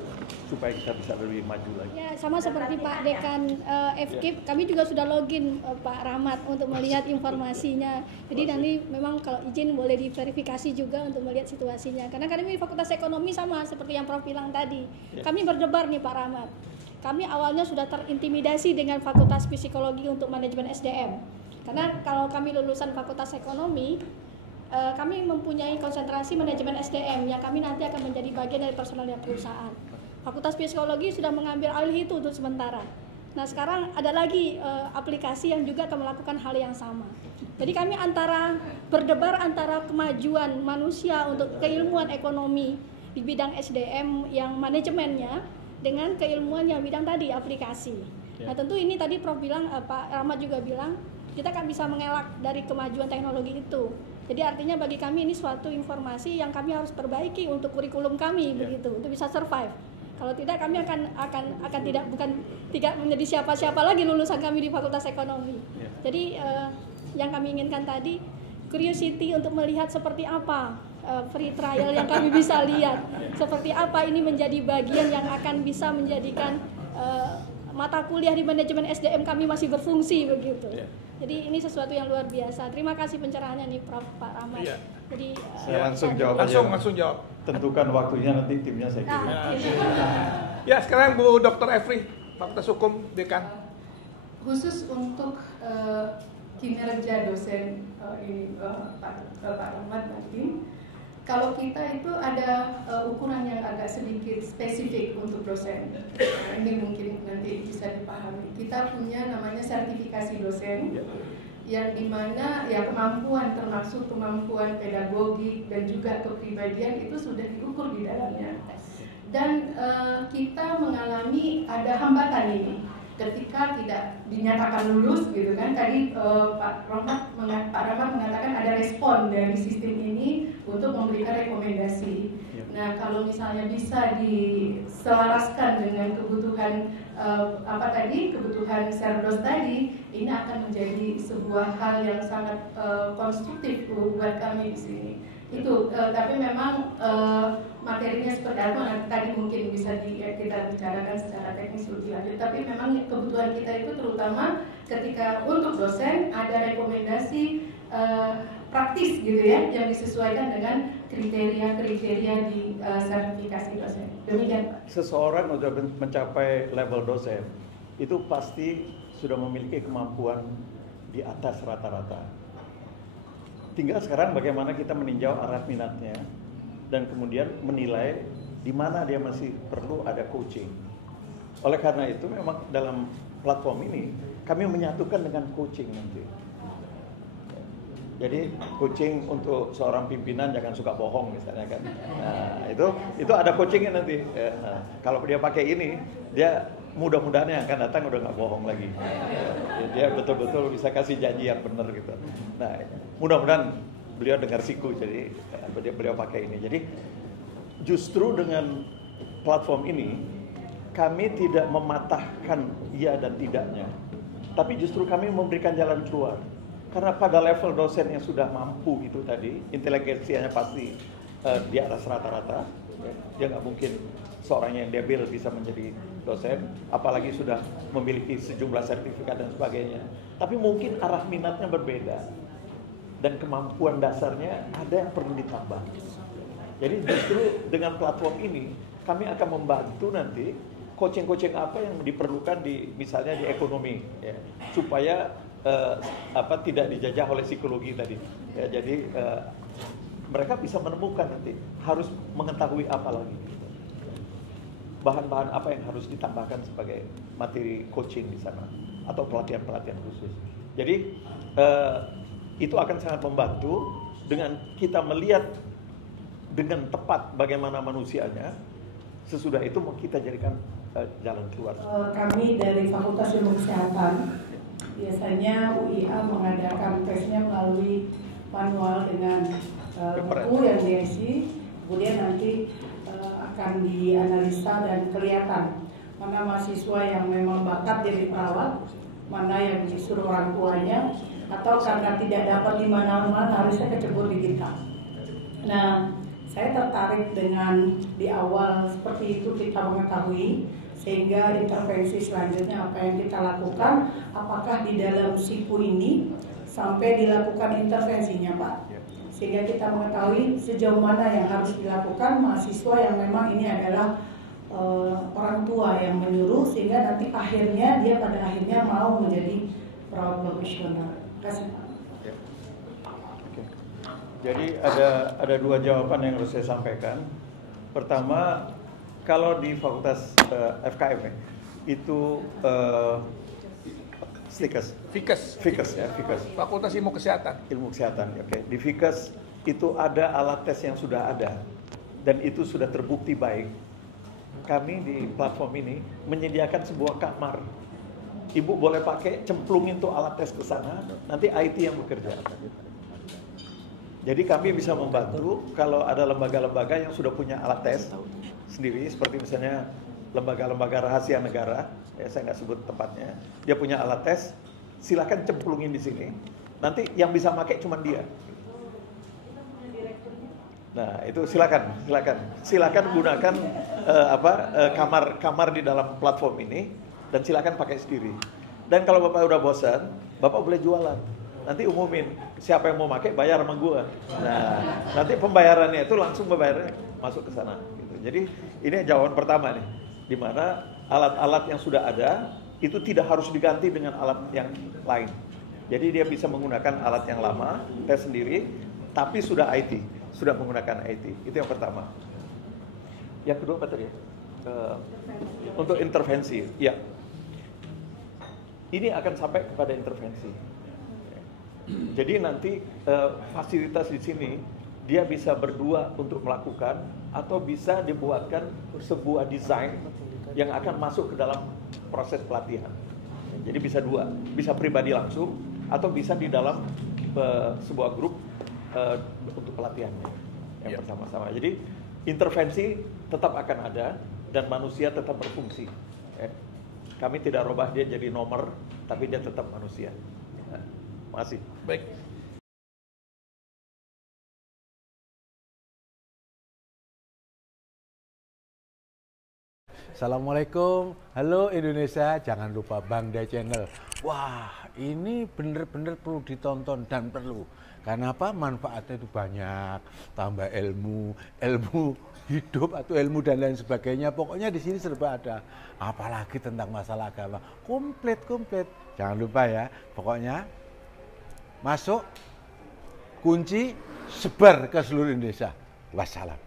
supaya kita bisa lebih maju lagi. Ya, sama seperti Pak Dekan FKIP, kami juga sudah login Pak Rahmat untuk melihat informasinya. Jadi nanti memang kalau izin boleh diverifikasi juga untuk melihat situasinya. Karena kami Fakultas Ekonomi sama seperti yang Prof bilang tadi. Kami berdebar nih Pak Rahmat. Kami awalnya sudah terintimidasi dengan Fakultas Psikologi untuk manajemen SDM. Karena kalau kami lulusan Fakultas Ekonomi, kami mempunyai konsentrasi manajemen SDM yang kami nanti akan menjadi bagian dari personalnya perusahaan. Fakultas Psikologi sudah mengambil alih itu untuk sementara. Nah sekarang ada lagi aplikasi yang juga akan melakukan hal yang sama. Jadi kami berdebar antara kemajuan manusia untuk keilmuan ekonomi di bidang SDM yang manajemennya dengan keilmuan yang bidang tadi aplikasi. Nah tentu ini tadi Prof bilang, Pak Rahmat juga bilang, kita kan bisa mengelak dari kemajuan teknologi itu. Jadi artinya bagi kami ini suatu informasi yang kami harus perbaiki untuk kurikulum kami begitu, untuk bisa survive. Kalau tidak kami akan tidak menjadi siapa-siapa lagi lulusan kami di Fakultas Ekonomi. Jadi yang kami inginkan tadi curiosity untuk melihat seperti apa free trial yang kami bisa lihat, seperti apa ini menjadi bagian yang akan bisa menjadikan mata kuliah di manajemen SDM kami masih berfungsi begitu. Jadi ini sesuatu yang luar biasa. Terima kasih pencerahannya nih Pak Rahmat. Iya. Jadi Saya langsung jawab aja. Langsung jawab. Tentukan waktunya nanti timnya saya kirim. Ya, sekarang Bu Dr. Efri, Fakultas Hukum Dekan. Khusus untuk kinerja dosen ini Pak Rahmat nanti, kalau kita itu ada ukuran yang agak sedikit spesifik untuk dosen. Ini mungkin nanti bisa dipahami. Kita punya namanya sertifikasi dosen, yang dimana ya kemampuan termasuk kemampuan pedagogik dan juga kepribadian itu sudah diukur di dalamnya. Dan kita mengalami ada hambatan ini ketika tidak dinyatakan lulus gitu kan. Tadi Pak Rahmat mengatakan ada respon dari sistem ini untuk memberikan rekomendasi. Nah, kalau misalnya bisa diselaraskan dengan kebutuhan kebutuhan Serdos tadi, ini akan menjadi sebuah hal yang sangat konstruktif buat kami di sini. Itu tapi memang materinya seperti apa tadi mungkin bisa kita bicarakan secara teknis lebih lanjut. Tapi memang kebutuhan kita itu terutama ketika untuk dosen ada rekomendasi praktis gitu ya, yang disesuaikan dengan kriteria-kriteria di sertifikasi dosen. Demikian Pak. Seseorang sudah mencapai level dosen itu pasti sudah memiliki kemampuan di atas rata-rata. Tinggal sekarang bagaimana kita meninjau arah minatnya dan kemudian menilai di mana dia masih perlu ada coaching. Oleh karena itu memang dalam platform ini kami menyatukan dengan coaching nanti. Jadi coaching untuk seorang pimpinan jangan suka bohong misalnya kan. Nah, itu ada coachingnya nanti. Nah, kalau dia pakai ini, dia mudah-mudahan yang akan datang udah nggak bohong lagi. Dia betul-betul bisa kasih janji yang benar gitu. Nah, mudah-mudahan beliau dengar siku, jadi beliau pakai ini. Jadi justru dengan platform ini kami tidak mematahkan iya dan tidaknya, tapi justru kami memberikan jalan keluar. Karena pada level dosen yang sudah mampu itu tadi, inteligensianya pasti di atas rata-rata. Dia nggak mungkin seorang yang debil bisa menjadi dosen, apalagi sudah memiliki sejumlah sertifikat dan sebagainya. Tapi mungkin arah minatnya berbeda dan kemampuan dasarnya ada yang perlu ditambah. Jadi justru dengan platform ini kami akan membantu nanti coaching-coaching apa yang diperlukan di misalnya di ekonomi, ya, supaya tidak dijajah oleh psikologi tadi. Ya, jadi mereka bisa menemukan nanti harus mengetahui apa lagi. Bahan-bahan apa yang harus ditambahkan sebagai materi coaching di sana atau pelatihan-pelatihan khusus. Jadi itu akan sangat membantu dengan kita melihat dengan tepat bagaimana manusianya. Sesudah itu mau kita jadikan jalan keluar. Kami dari Fakultas Ilmu Kesehatan biasanya UIA mengadakan tesnya melalui manual dengan buku yang diisi, kemudian nanti akan dianalisa dan kelihatan mana mahasiswa yang memang bakat jadi perawat, mana yang disuruh orang tuanya, atau karena tidak dapat di mana-mana harusnya kecebur di kita. Nah, saya tertarik dengan di awal seperti itu kita mengetahui, sehingga intervensi selanjutnya apa yang kita lakukan, apakah di dalam siku ini sampai dilakukan intervensinya Pak, sehingga kita mengetahui sejauh mana yang harus dilakukan mahasiswa yang memang ini adalah orang tua yang menyuruh, sehingga nanti akhirnya dia pada akhirnya mau menjadi perawat profesional. Terima kasih Pak. Oke. Jadi ada dua jawaban yang harus saya sampaikan. Pertama, kalau di Fakultas FKM itu Fikes ya. Fakultas Ilmu Kesehatan. Ilmu Kesehatan, oke. Di Fikes itu ada alat tes yang sudah ada dan itu sudah terbukti baik. Kami di platform ini menyediakan sebuah kamar. Ibu boleh pakai, cemplungin tuh alat tes ke sana, nanti IT yang bekerja. Jadi kami bisa membantu kalau ada lembaga-lembaga yang sudah punya alat tes sendiri, seperti misalnya lembaga-lembaga rahasia negara, ya saya nggak sebut tempatnya, dia punya alat tes, silakan cemplungin di sini. Nanti yang bisa pakai cuma dia. Nah itu silakan gunakan kamar di dalam platform ini dan silakan pakai sendiri. Dan kalau Bapak udah bosan, Bapak boleh jualan. Nanti umumin siapa yang mau pakai bayar sama gua. Nah, nanti pembayarannya itu langsung pembayarannya masuk ke sana. Gitu. Jadi ini jawaban pertama nih, di mana alat-alat yang sudah ada itu tidak harus diganti dengan alat yang lain. Jadi dia bisa menggunakan alat yang lama, tes sendiri, tapi sudah IT, sudah menggunakan IT. Itu yang pertama. Yang kedua apa tadi? Untuk intervensi, ya. Ini akan sampai kepada intervensi. Jadi nanti fasilitas di sini dia bisa berdua untuk melakukan atau bisa dibuatkan sebuah desain yang akan masuk ke dalam proses pelatihan. Jadi bisa dua, bisa pribadi langsung atau bisa di dalam sebuah grup untuk pelatihannya yang bersama-sama. Jadi intervensi tetap akan ada dan manusia tetap berfungsi. Kami tidak rubah dia jadi nomor, tapi dia tetap manusia. Makasih. Baik. Assalamualaikum, halo Indonesia, jangan lupa Bangda Channel. Wah, ini bener-bener perlu ditonton dan perlu. Karena apa? Manfaatnya itu banyak, tambah ilmu hidup atau ilmu dan lain sebagainya. Pokoknya di sini serba ada. Apalagi tentang masalah agama, komplit. Jangan lupa ya, pokoknya masuk, kunci, sebar ke seluruh Indonesia. Wassalam.